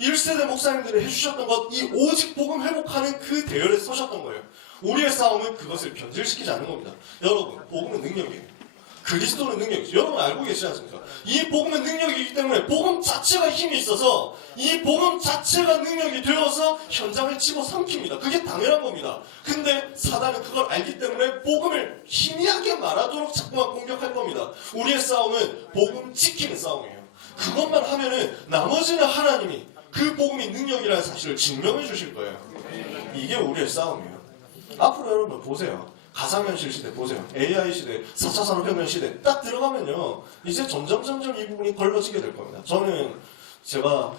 1세대 목사님들이 해주셨던 것, 이 오직 복음 회복하는 그 대열에 서셨던 거예요. 우리의 싸움은 그것을 변질시키지 않는 겁니다. 여러분, 복음은 능력이에요. 그리스도는 능력이죠. 여러분 알고 계시지 않습니까? 이 복음은 능력이기 때문에 복음 자체가 힘이 있어서 이 복음 자체가 능력이 되어서 현장을 집어삼킵니다. 그게 당연한 겁니다. 근데 사단은 그걸 알기 때문에 복음을 희미하게 말하도록 자꾸만 공격할 겁니다. 우리의 싸움은 복음 지키는 싸움이에요. 그것만 하면은 나머지는 하나님이 그 복음이 능력이라는 사실을 증명해 주실 거예요. 이게 우리의 싸움이에요. 앞으로 여러분 보세요. 가상현실 시대 보세요. AI 시대, 4차 산업혁명 시대 딱 들어가면요. 이제 점점 이 부분이 걸러지게 될 겁니다. 저는 제가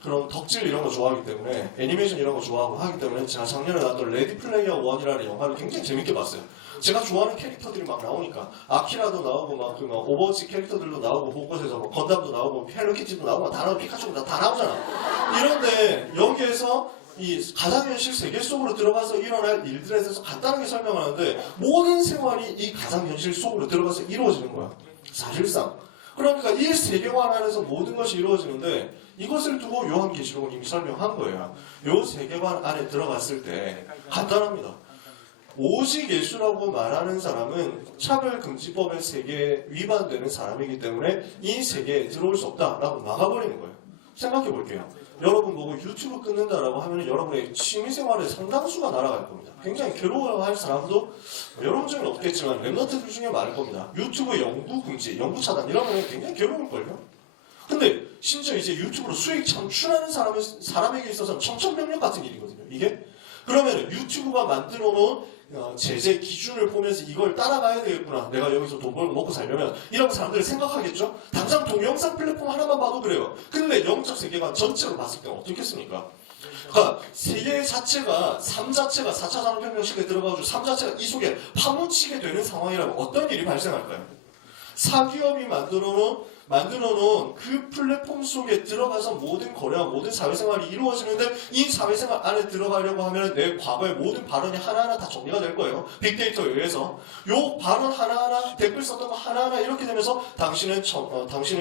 그런 덕질 이런 거 좋아하기 때문에 애니메이션 이런 거 좋아하고 하기 때문에 제가 작년에 나왔던 레디 플레이어 1이라는 영화를 굉장히 재밌게 봤어요. 제가 좋아하는 캐릭터들이 막 나오니까 아키라도 나오고 막 오버워치 캐릭터들도 나오고 곳곳에서 뭐 건담도 나오고 헬로키티도 나오고 다 나오고 피카츄도 다 나오잖아. 이런데 여기에서 이 가상현실 세계 속으로 들어가서 일어날 일들에 대해서 간단하게 설명하는데 모든 생활이 이 가상현실 속으로 들어가서 이루어지는 거야. 사실상. 그러니까 이 세계관 안에서 모든 것이 이루어지는데 이것을 두고 요한계시록은 이미 설명한 거예요. 요 세계관 안에 들어갔을 때 간단합니다. 오직 예수라고 말하는 사람은 차별금지법의 세계에 위반되는 사람이기 때문에 이 세계에 들어올 수 없다라고 막아버리는 거예요. 생각해 볼게요. 여러분 보고 유튜브 끊는다라고 하면 여러분의 취미생활의 상당수가 날아갈 겁니다. 굉장히 괴로워할 사람도 여러분 중에는 없겠지만 랩너트들 중에 많을 겁니다. 유튜브 영구 금지, 영구 차단 이러면 굉장히 괴로울걸요. 근데 심지어 이제 유튜브로 수익 창출하는 사람에게 있어서는 청천벽력 같은 일이거든요. 이게 그러면 유튜브가 만들어 놓은 제재 기준을 보면서 이걸 따라가야 되겠구나. 내가 여기서 돈 벌고 먹고 살려면 이런 사람들이 생각하겠죠? 당장 동영상 플랫폼 하나만 봐도 그래요. 근데 영적 세계관 전체로 봤을 때 어떻겠습니까? 그러니까 세계 자체가 삶 자체가 4차 산업혁명 시대에 들어가가지고 삶 자체가 이 속에 파묻히게 되는 상황이라면 어떤 일이 발생할까요? 사기업이 만들어 놓은 그 플랫폼 속에 들어가서 모든 거래와 모든 사회생활이 이루어지는데 이 사회생활 안에 들어가려고 하면 내 과거의 모든 발언이 하나하나 다 정리가 될 거예요. 빅데이터에 의해서. 요 발언 하나하나, 댓글 썼던 거 하나하나 이렇게 되면서 당신은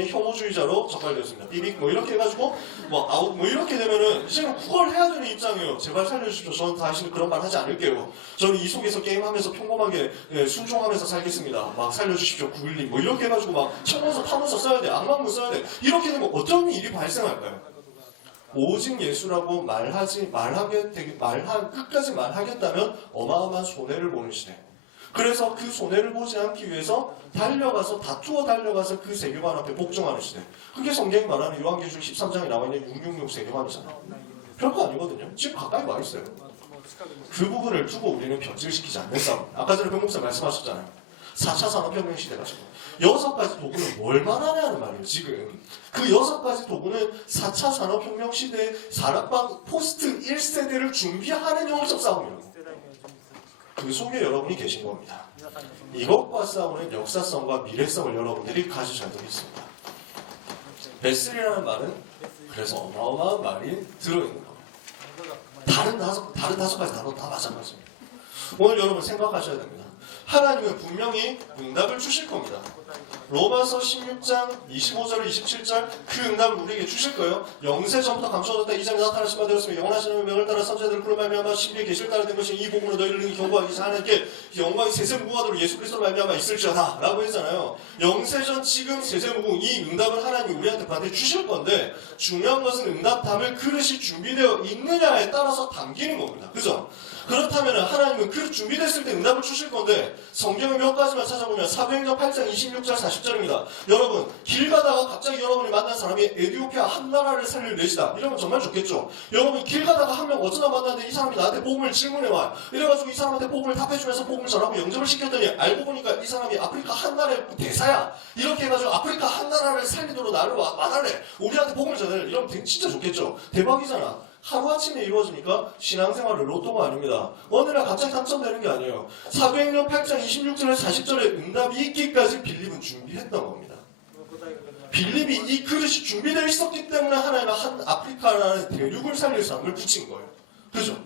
혐오주의자로 적발되었습니다. 삐빅 뭐 이렇게 해가지고 뭐 아웃 뭐 이렇게 되면은 이제는 그걸 해야 되는 입장이에요. 제발 살려주십시오. 저는 다시는 그런 말 하지 않을게요. 저는 이 속에서 게임하면서 평범하게 순종하면서 살겠습니다. 막 살려주십시오. 911 뭐 이렇게 해가지고 막 청문서 파문서 써야 돼. 악망문 써야 돼. 이렇게 되면 어떤 일이 발생할까요? 오직 예수라고 끝까지 말하겠다면 어마어마한 손해를 보는 시대. 그래서 그 손해를 보지 않기 위해서 다투어 달려가서 그 세계관 앞에 복종하는 시대. 그게 성경이 말하는 요한계시록 13장에 나와 있는 666 세계관이잖아요. 별거 아니거든요. 지금 가까이 와 있어요. 그 부분을 두고 우리는 변질시키지 않는 싸움. 아까 전에 변 목사 말씀하셨잖아요. 4차 산업혁명 시대가 지금 6가지 도구는 뭘 말하냐는 말이에요. 지금 그 6가지 도구는 4차 산업혁명 시대의 산업방 포스트 1세대를 준비하는 영역적 싸움이라고. 그 속에 여러분이 계신 겁니다. 이것과 싸우는 역사성과 미래성을 여러분들이 가지셔야 되겠습니다. 베슬이라는 말은 그래서 어마어마한 말이 들어있는 겁니다. 다른 다섯 가지 단어 다 마찬가지입니다. 오늘 여러분 생각하셔야 됩니다. 하나님은 분명히 응답을 주실 겁니다. 로마서 16장 25절 27절 그 응답을 우리에게 주실 거예요. 영세 전부터 감춰졌다 이전에 나타나신 바 되었으며 영원하시는 명을 따라 선지자들을 부르 말미암아 신비의 계시를 따라 된 것이 이 복음으로 너희를 능히 경고하기 위해서 하나님께 영광이 세세무궁하도록 예수 그리스도로 말미암아 있을지어다 라고 했잖아요. 영세전 지금 세세무궁 이 응답을 하나님이 우리한테 반드시 주실 건데 중요한 것은 응답 담을 그릇이 준비되어 있느냐에 따라서 담기는 겁니다. 그죠? 그렇다면 하나님은 그릇 준비됐을 때 응답을 주실 건데 성경의 몇 가지만 찾아보면 사도행전 8장 26절 40절입니다. 여러분 길 가다가 갑자기 여러분이 만난 사람이 에티오피아 한 나라를 살릴 내시다 이러면 정말 좋겠죠. 여러분이 길 가다가 한 명 어쩌다 만났는데 이 사람이 나한테 복음을 질문해와 이래가지고 이 사람한테 복음을 답해주면서 복음을 전하고 영접을 시켰더니 알고 보니까 이 사람이 아프리카 한 나라의 대사야. 이렇게 해가지고 아프리카 한 나라를 살리도록 나를 와달래 우리한테 복음을 전해 이러면 진짜 좋겠죠. 대박이잖아. 하루아침에 이루어지니까 신앙생활은 로또가 아닙니다. 어느 날 갑자기 당첨되는 게 아니에요. 사도행전 8장 26절에 40절에 응답이 있기까지 빌립은 준비했던 겁니다. 빌립이 이 그릇이 준비되어 있었기 때문에 하나님은 한 아프리카라는 대륙을 살릴 사람을 붙인 거예요. 그죠?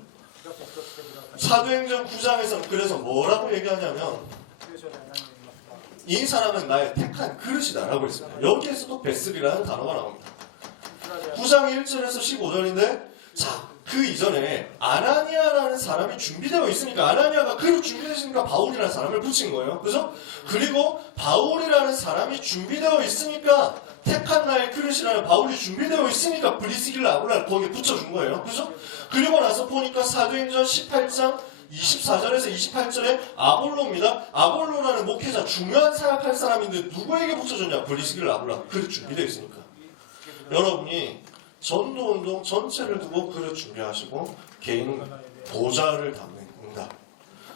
사도행전 9장에서는 그래서 뭐라고 얘기하냐면 이 사람은 나의 택한 그릇이다 라고 했습니다. 여기에서도 베슬이라는 단어가 나옵니다. 9장 1절에서 15절인데 자, 그 이전에 아나니아라는 사람이 준비되어 있으니까 아나니아가 그릇 준비되어 바울이라는 사람을 붙인 거예요. 그죠? 그리고 바울이라는 사람이 준비되어 있으니까 택한 나의 그릇이라는 바울이 준비되어 있으니까 브리스길라 아굴라를 거기에 붙여준 거예요. 그죠? 그리고 나서 보니까 사도행전 18장 24절에서 28절에 아볼로입니다. 아볼로라는 목회자 중요한 사역할 사람인데 누구에게 붙여줬냐? 브리스길라 아굴라. 그릇 준비되어 있으니까. 여러분이 전도운동 전체를 두고 그릇 준비하시고 개인 보좌를 담는 응답.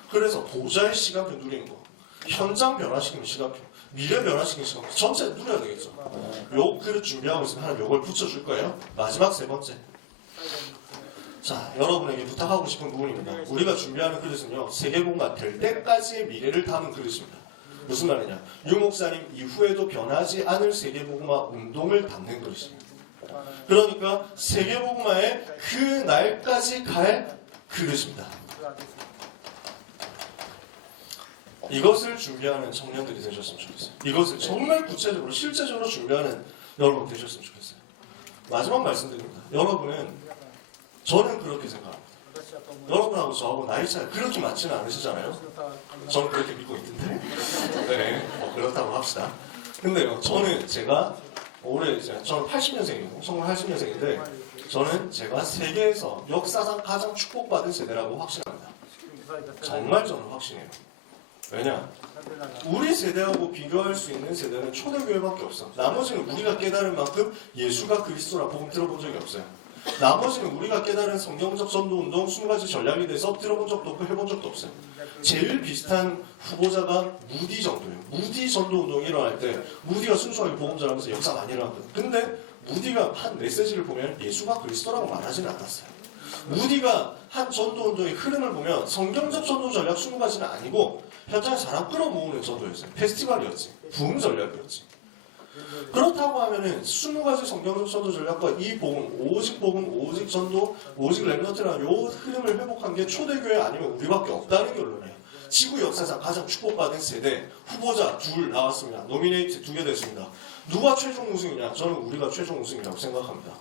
그래서 보좌의 시간표 누리는 거. 현장 변화시키는 시간표. 미래 변화시키는 시간표. 전체 누려야 되겠죠. 요 그릇 준비하고 있으면 하나님 요걸 붙여줄 거예요. 마지막 세 번째. 자, 여러분에게 부탁하고 싶은 부분입니다. 우리가 준비하는 그릇은요. 세계복음화 될 때까지의 미래를 담은 그릇입니다. 무슨 말이냐. 유 목사님 이후에도 변하지 않을 세계복음화 운동을 담는 그릇입니다. 그러니까 세계복음화의 그 날까지 갈 그릇입니다. 이것을 준비하는 청년들이 되셨으면 좋겠어요. 이것을 정말 구체적으로 실제적으로 준비하는 여러분 되셨으면 좋겠어요. 마지막 말씀드립니다. 여러분은 저는 그렇게 생각합니다. 여러분하고 저하고 나이 차이 그렇게 많지는 않으시잖아요. 저는 그렇게 믿고 있던데. 네, 그렇다고 합시다. 근데요, 저는 제가 올해 저는 80년생이고 1980년생인데 저는 제가 세계에서 역사상 가장 축복받은 세대라고 확신합니다. 정말 저는 확신해요. 왜냐? 우리 세대하고 비교할 수 있는 세대는 초대교회밖에 없어. 나머지는 우리가 깨달은 만큼 예수가 그리스도라 복음 들어본 적이 없어요. 나머지는 우리가 깨달은 성경적 전도운동 20가지 전략에 대해서 들어본 적도 없고 해본 적도 없어요. 제일 비슷한 후보자가 무디 정도예요. 무디 전도운동이 일어날 때 무디가 순수하게 복음 전하면서 역사 많이 일어났거든요. 근데 무디가 한 메시지를 보면 예수가 그리스도라고 말하지는 않았어요. 무디가 한 전도운동의 흐름을 보면 성경적 전도 전략 20가지는 아니고 현장에 사람 끌어모으는 전도였어요. 페스티벌이었지. 부흥 전략이었지. 그렇다고 하면은 20가지 성경적 전도 전략과 이 복음, 오직 전도, 오직 렘넌트라는 요 흐름을 회복한 게 초대교회 아니면 우리밖에 없다는 결론이에요. 지구 역사상 가장 축복받은 세대 후보자 둘 나왔습니다. 노미네이트 2개 됐습니다. 누가 최종 우승이냐? 저는 우리가 최종 우승이라고 생각합니다.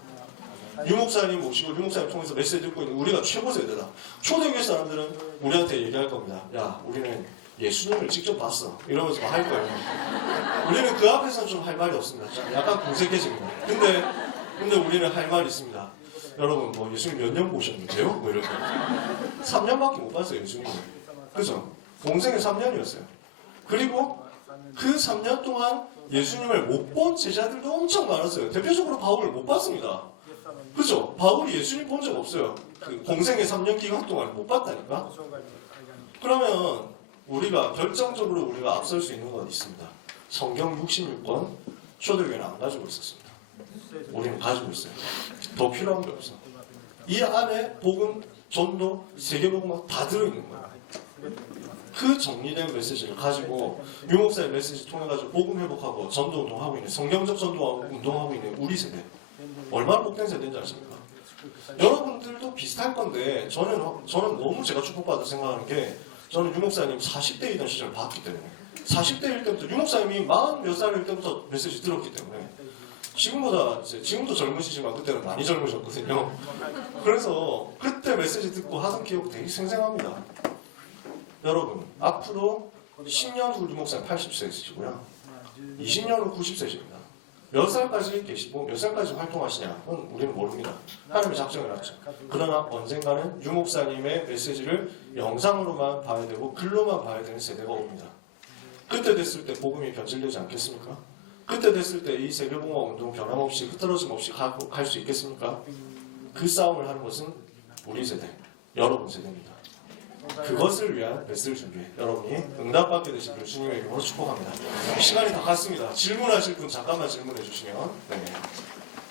유 목사님 모시고 유 목사님 통해서 메시지 듣고 있는 우리가 최고 세대다. 초대교회 사람들은 우리한테 얘기할 겁니다. 야, 우리는 예수님을 직접 봤어. 이러면서 할 거예요. 우리는 그 앞에서는 좀 할 말이 없습니다. 약간 공색해집니다. 근데 우리는 할 말이 있습니다. 여러분, 뭐 예수님 몇 년 보셨는데요? 뭐 이렇게. 3년밖에 못 봤어요, 예수님을. 그죠? 공생에 3년이었어요. 그리고 그 3년 동안 예수님을 못 본 제자들도 엄청 많았어요. 대표적으로 바울을 못 봤습니다. 그죠? 바울이 예수님 본 적 없어요. 그 공생의 3년 기간 동안 못 봤다니까? 그러면 우리가 결정적으로 우리가 앞설 수 있는 건 있습니다. 성경 66권 초대교회는 안 가지고 있었습니다. 우리는 가지고 있어요. 더 필요한 게 없어. 이 안에 복음, 전도, 세계복음 다 들어있는 거야. 그 정리된 메시지를 가지고 유목사의 메시지 통해 가지고 복음 회복하고 전도 운동하고 있는 성경적 전도 운동하고 있는 우리 세대 얼마나 복된 세대인지 아십니까? 여러분들도 비슷할 건데 저는 너무 제가 축복받아 생각하는 게 저는 유목사님 40대이던 시절을 봤기 때문에 40대일 때부터 유목사님이 40 몇 살일 때부터 메시지 들었기 때문에 지금보다 지금도 젊으시지만 그때는 많이 젊으셨거든요. 그래서 그때 메시지 듣고 하던 기억 되게 생생합니다. 여러분 앞으로 10년 후 유목사님 80세이시고요. 20년 후 90세십니다. 몇 살까지 계시고 몇 살까지 활동하시냐 그건 우리는 모릅니다. 하나님이 작정해놨죠. 그러나 언젠가는 유목사님의 메시지를 영상으로만 봐야 되고 글로만 봐야 되는 세대가 옵니다. 그때 됐을 때 복음이 변질되지 않겠습니까? 그때 됐을 때 이 세계복음 운동 변함없이 흐트러짐 없이 갈 수 있겠습니까? 그 싸움을 하는 것은 우리 세대, 여러분 세대입니다. 그것을 위한 메시지를 준비해 여러분이 응답받게 되시길 주님의 이름으로 축복합니다. 시간이 다 갔습니다. 질문하실 분 잠깐만 질문해 주시면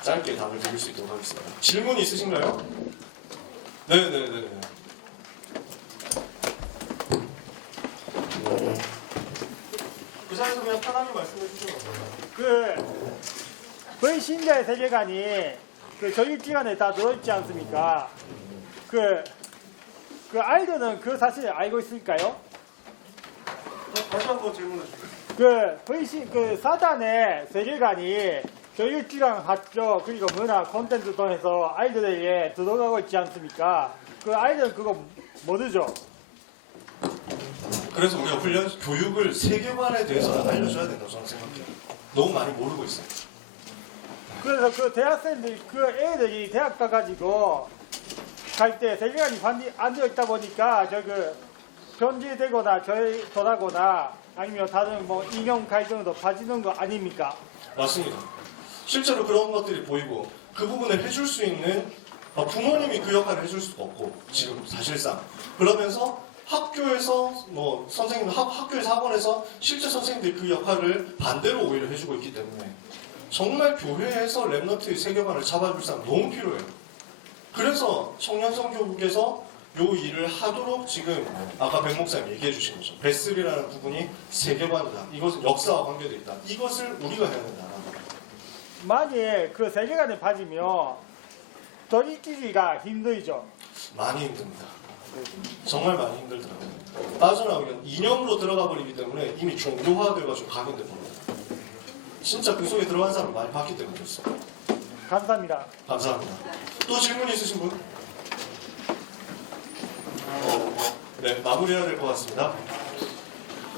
짧게 답을 드릴 수 있도록 하겠습니다. 질문 있으신가요? 네네네. 그 자리에서 그냥 편하게 말씀해 주시면 돼요. 거의 신자의 세계관이 교육기관에 다 들어있지 않습니까? 그 아이들은 그 사실을 알고 있을까요? 다시 한번 질문해 주세요. 그 사단의 세계관이 교육기관 학교 그리고 문화 콘텐츠 통해서 아이들에게 들어가고 있지 않습니까? 그 아이들은 그거 모르죠. 그래서 우리가 교육을 세계관에 대해서 알려줘야 된다고 저는 생각해요. 너무 많이 모르고 있어요. 그래서 그 대학생들, 그 애들이 대학 가가지고 갈 때 세계관이 안 되어 있다 보니까 변질되거나 결도하거나 아니면 다른 인형 갈등으로 빠지는 거 아닙니까? 맞습니다. 실제로 그런 것들이 보이고 그 부분을 해줄 수 있는 부모님이 그 역할을 해줄 수가 없고 지금 사실상 그러면서 학교에서 선생님 학교에서 학원에서 실제 선생님들이 그 역할을 반대로 오히려 해주고 있기 때문에 정말 교회에서 랩넌트의 세계관을 잡아줄 사람 너무 필요해요. 그래서 청년성교국에서 요 일을 하도록 지금 아까 백 목사님 얘기해 주신 거죠. 베슬이라는 부분이 세계관이다. 이것은 역사와 관계되어 있다. 이것을 우리가 해야 된다. 만약에 그 세계관에 빠지면 돌이키기가 힘들죠. 많이 힘듭니다. 정말 많이 힘들더라고요. 빠져나오면 이념으로 들어가 버리기 때문에 이미 종교화돼가지고 각인돼 버립니다. 진짜 그 속에 들어간 사람 많이 봤기 때문에 그렇습니다. 감사합니다. 감사합니다. 또 질문 있으신 분? 네, 마무리해야 될 것 같습니다.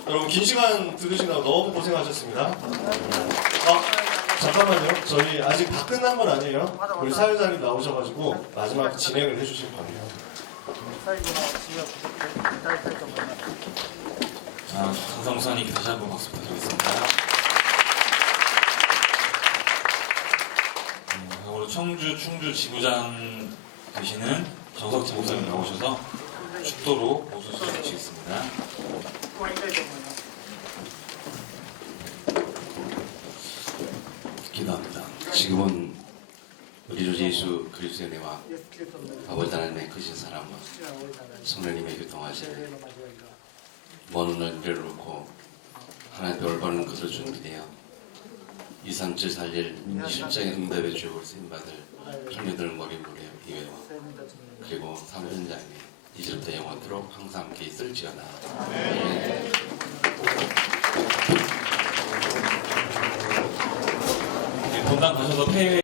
여러분 긴 시간 들으시느라 너무 고생하셨습니다. 잠깐만요. 저희 아직 다 끝난 건 아니에요. 우리 사회자님 나오셔가지고 마지막 진행을 해주실 거예요. 강성 목사님께 다시 한번 박수 부탁드리겠습니다. 오늘 청주 충주 지부장 되시는 정석진 목사님 나오셔서 축도로 모수 주시겠습니다. 기도합니다. 지금은 우리 주 예수 그리스도의 은혜와 아버지 하나님의 크신 사랑과 성령님의 교통하시니 먼 오늘 내려놓고 하나님의 올바른 것을 준비되어 2, 3, 7 살릴 실장의 응답의 주역을 쓰임받을 청년들 머리 무리 이외와 그리고 사무현장에 이제부터 영원토록 항상 함께 있을지어다. 본당 가셔서 폐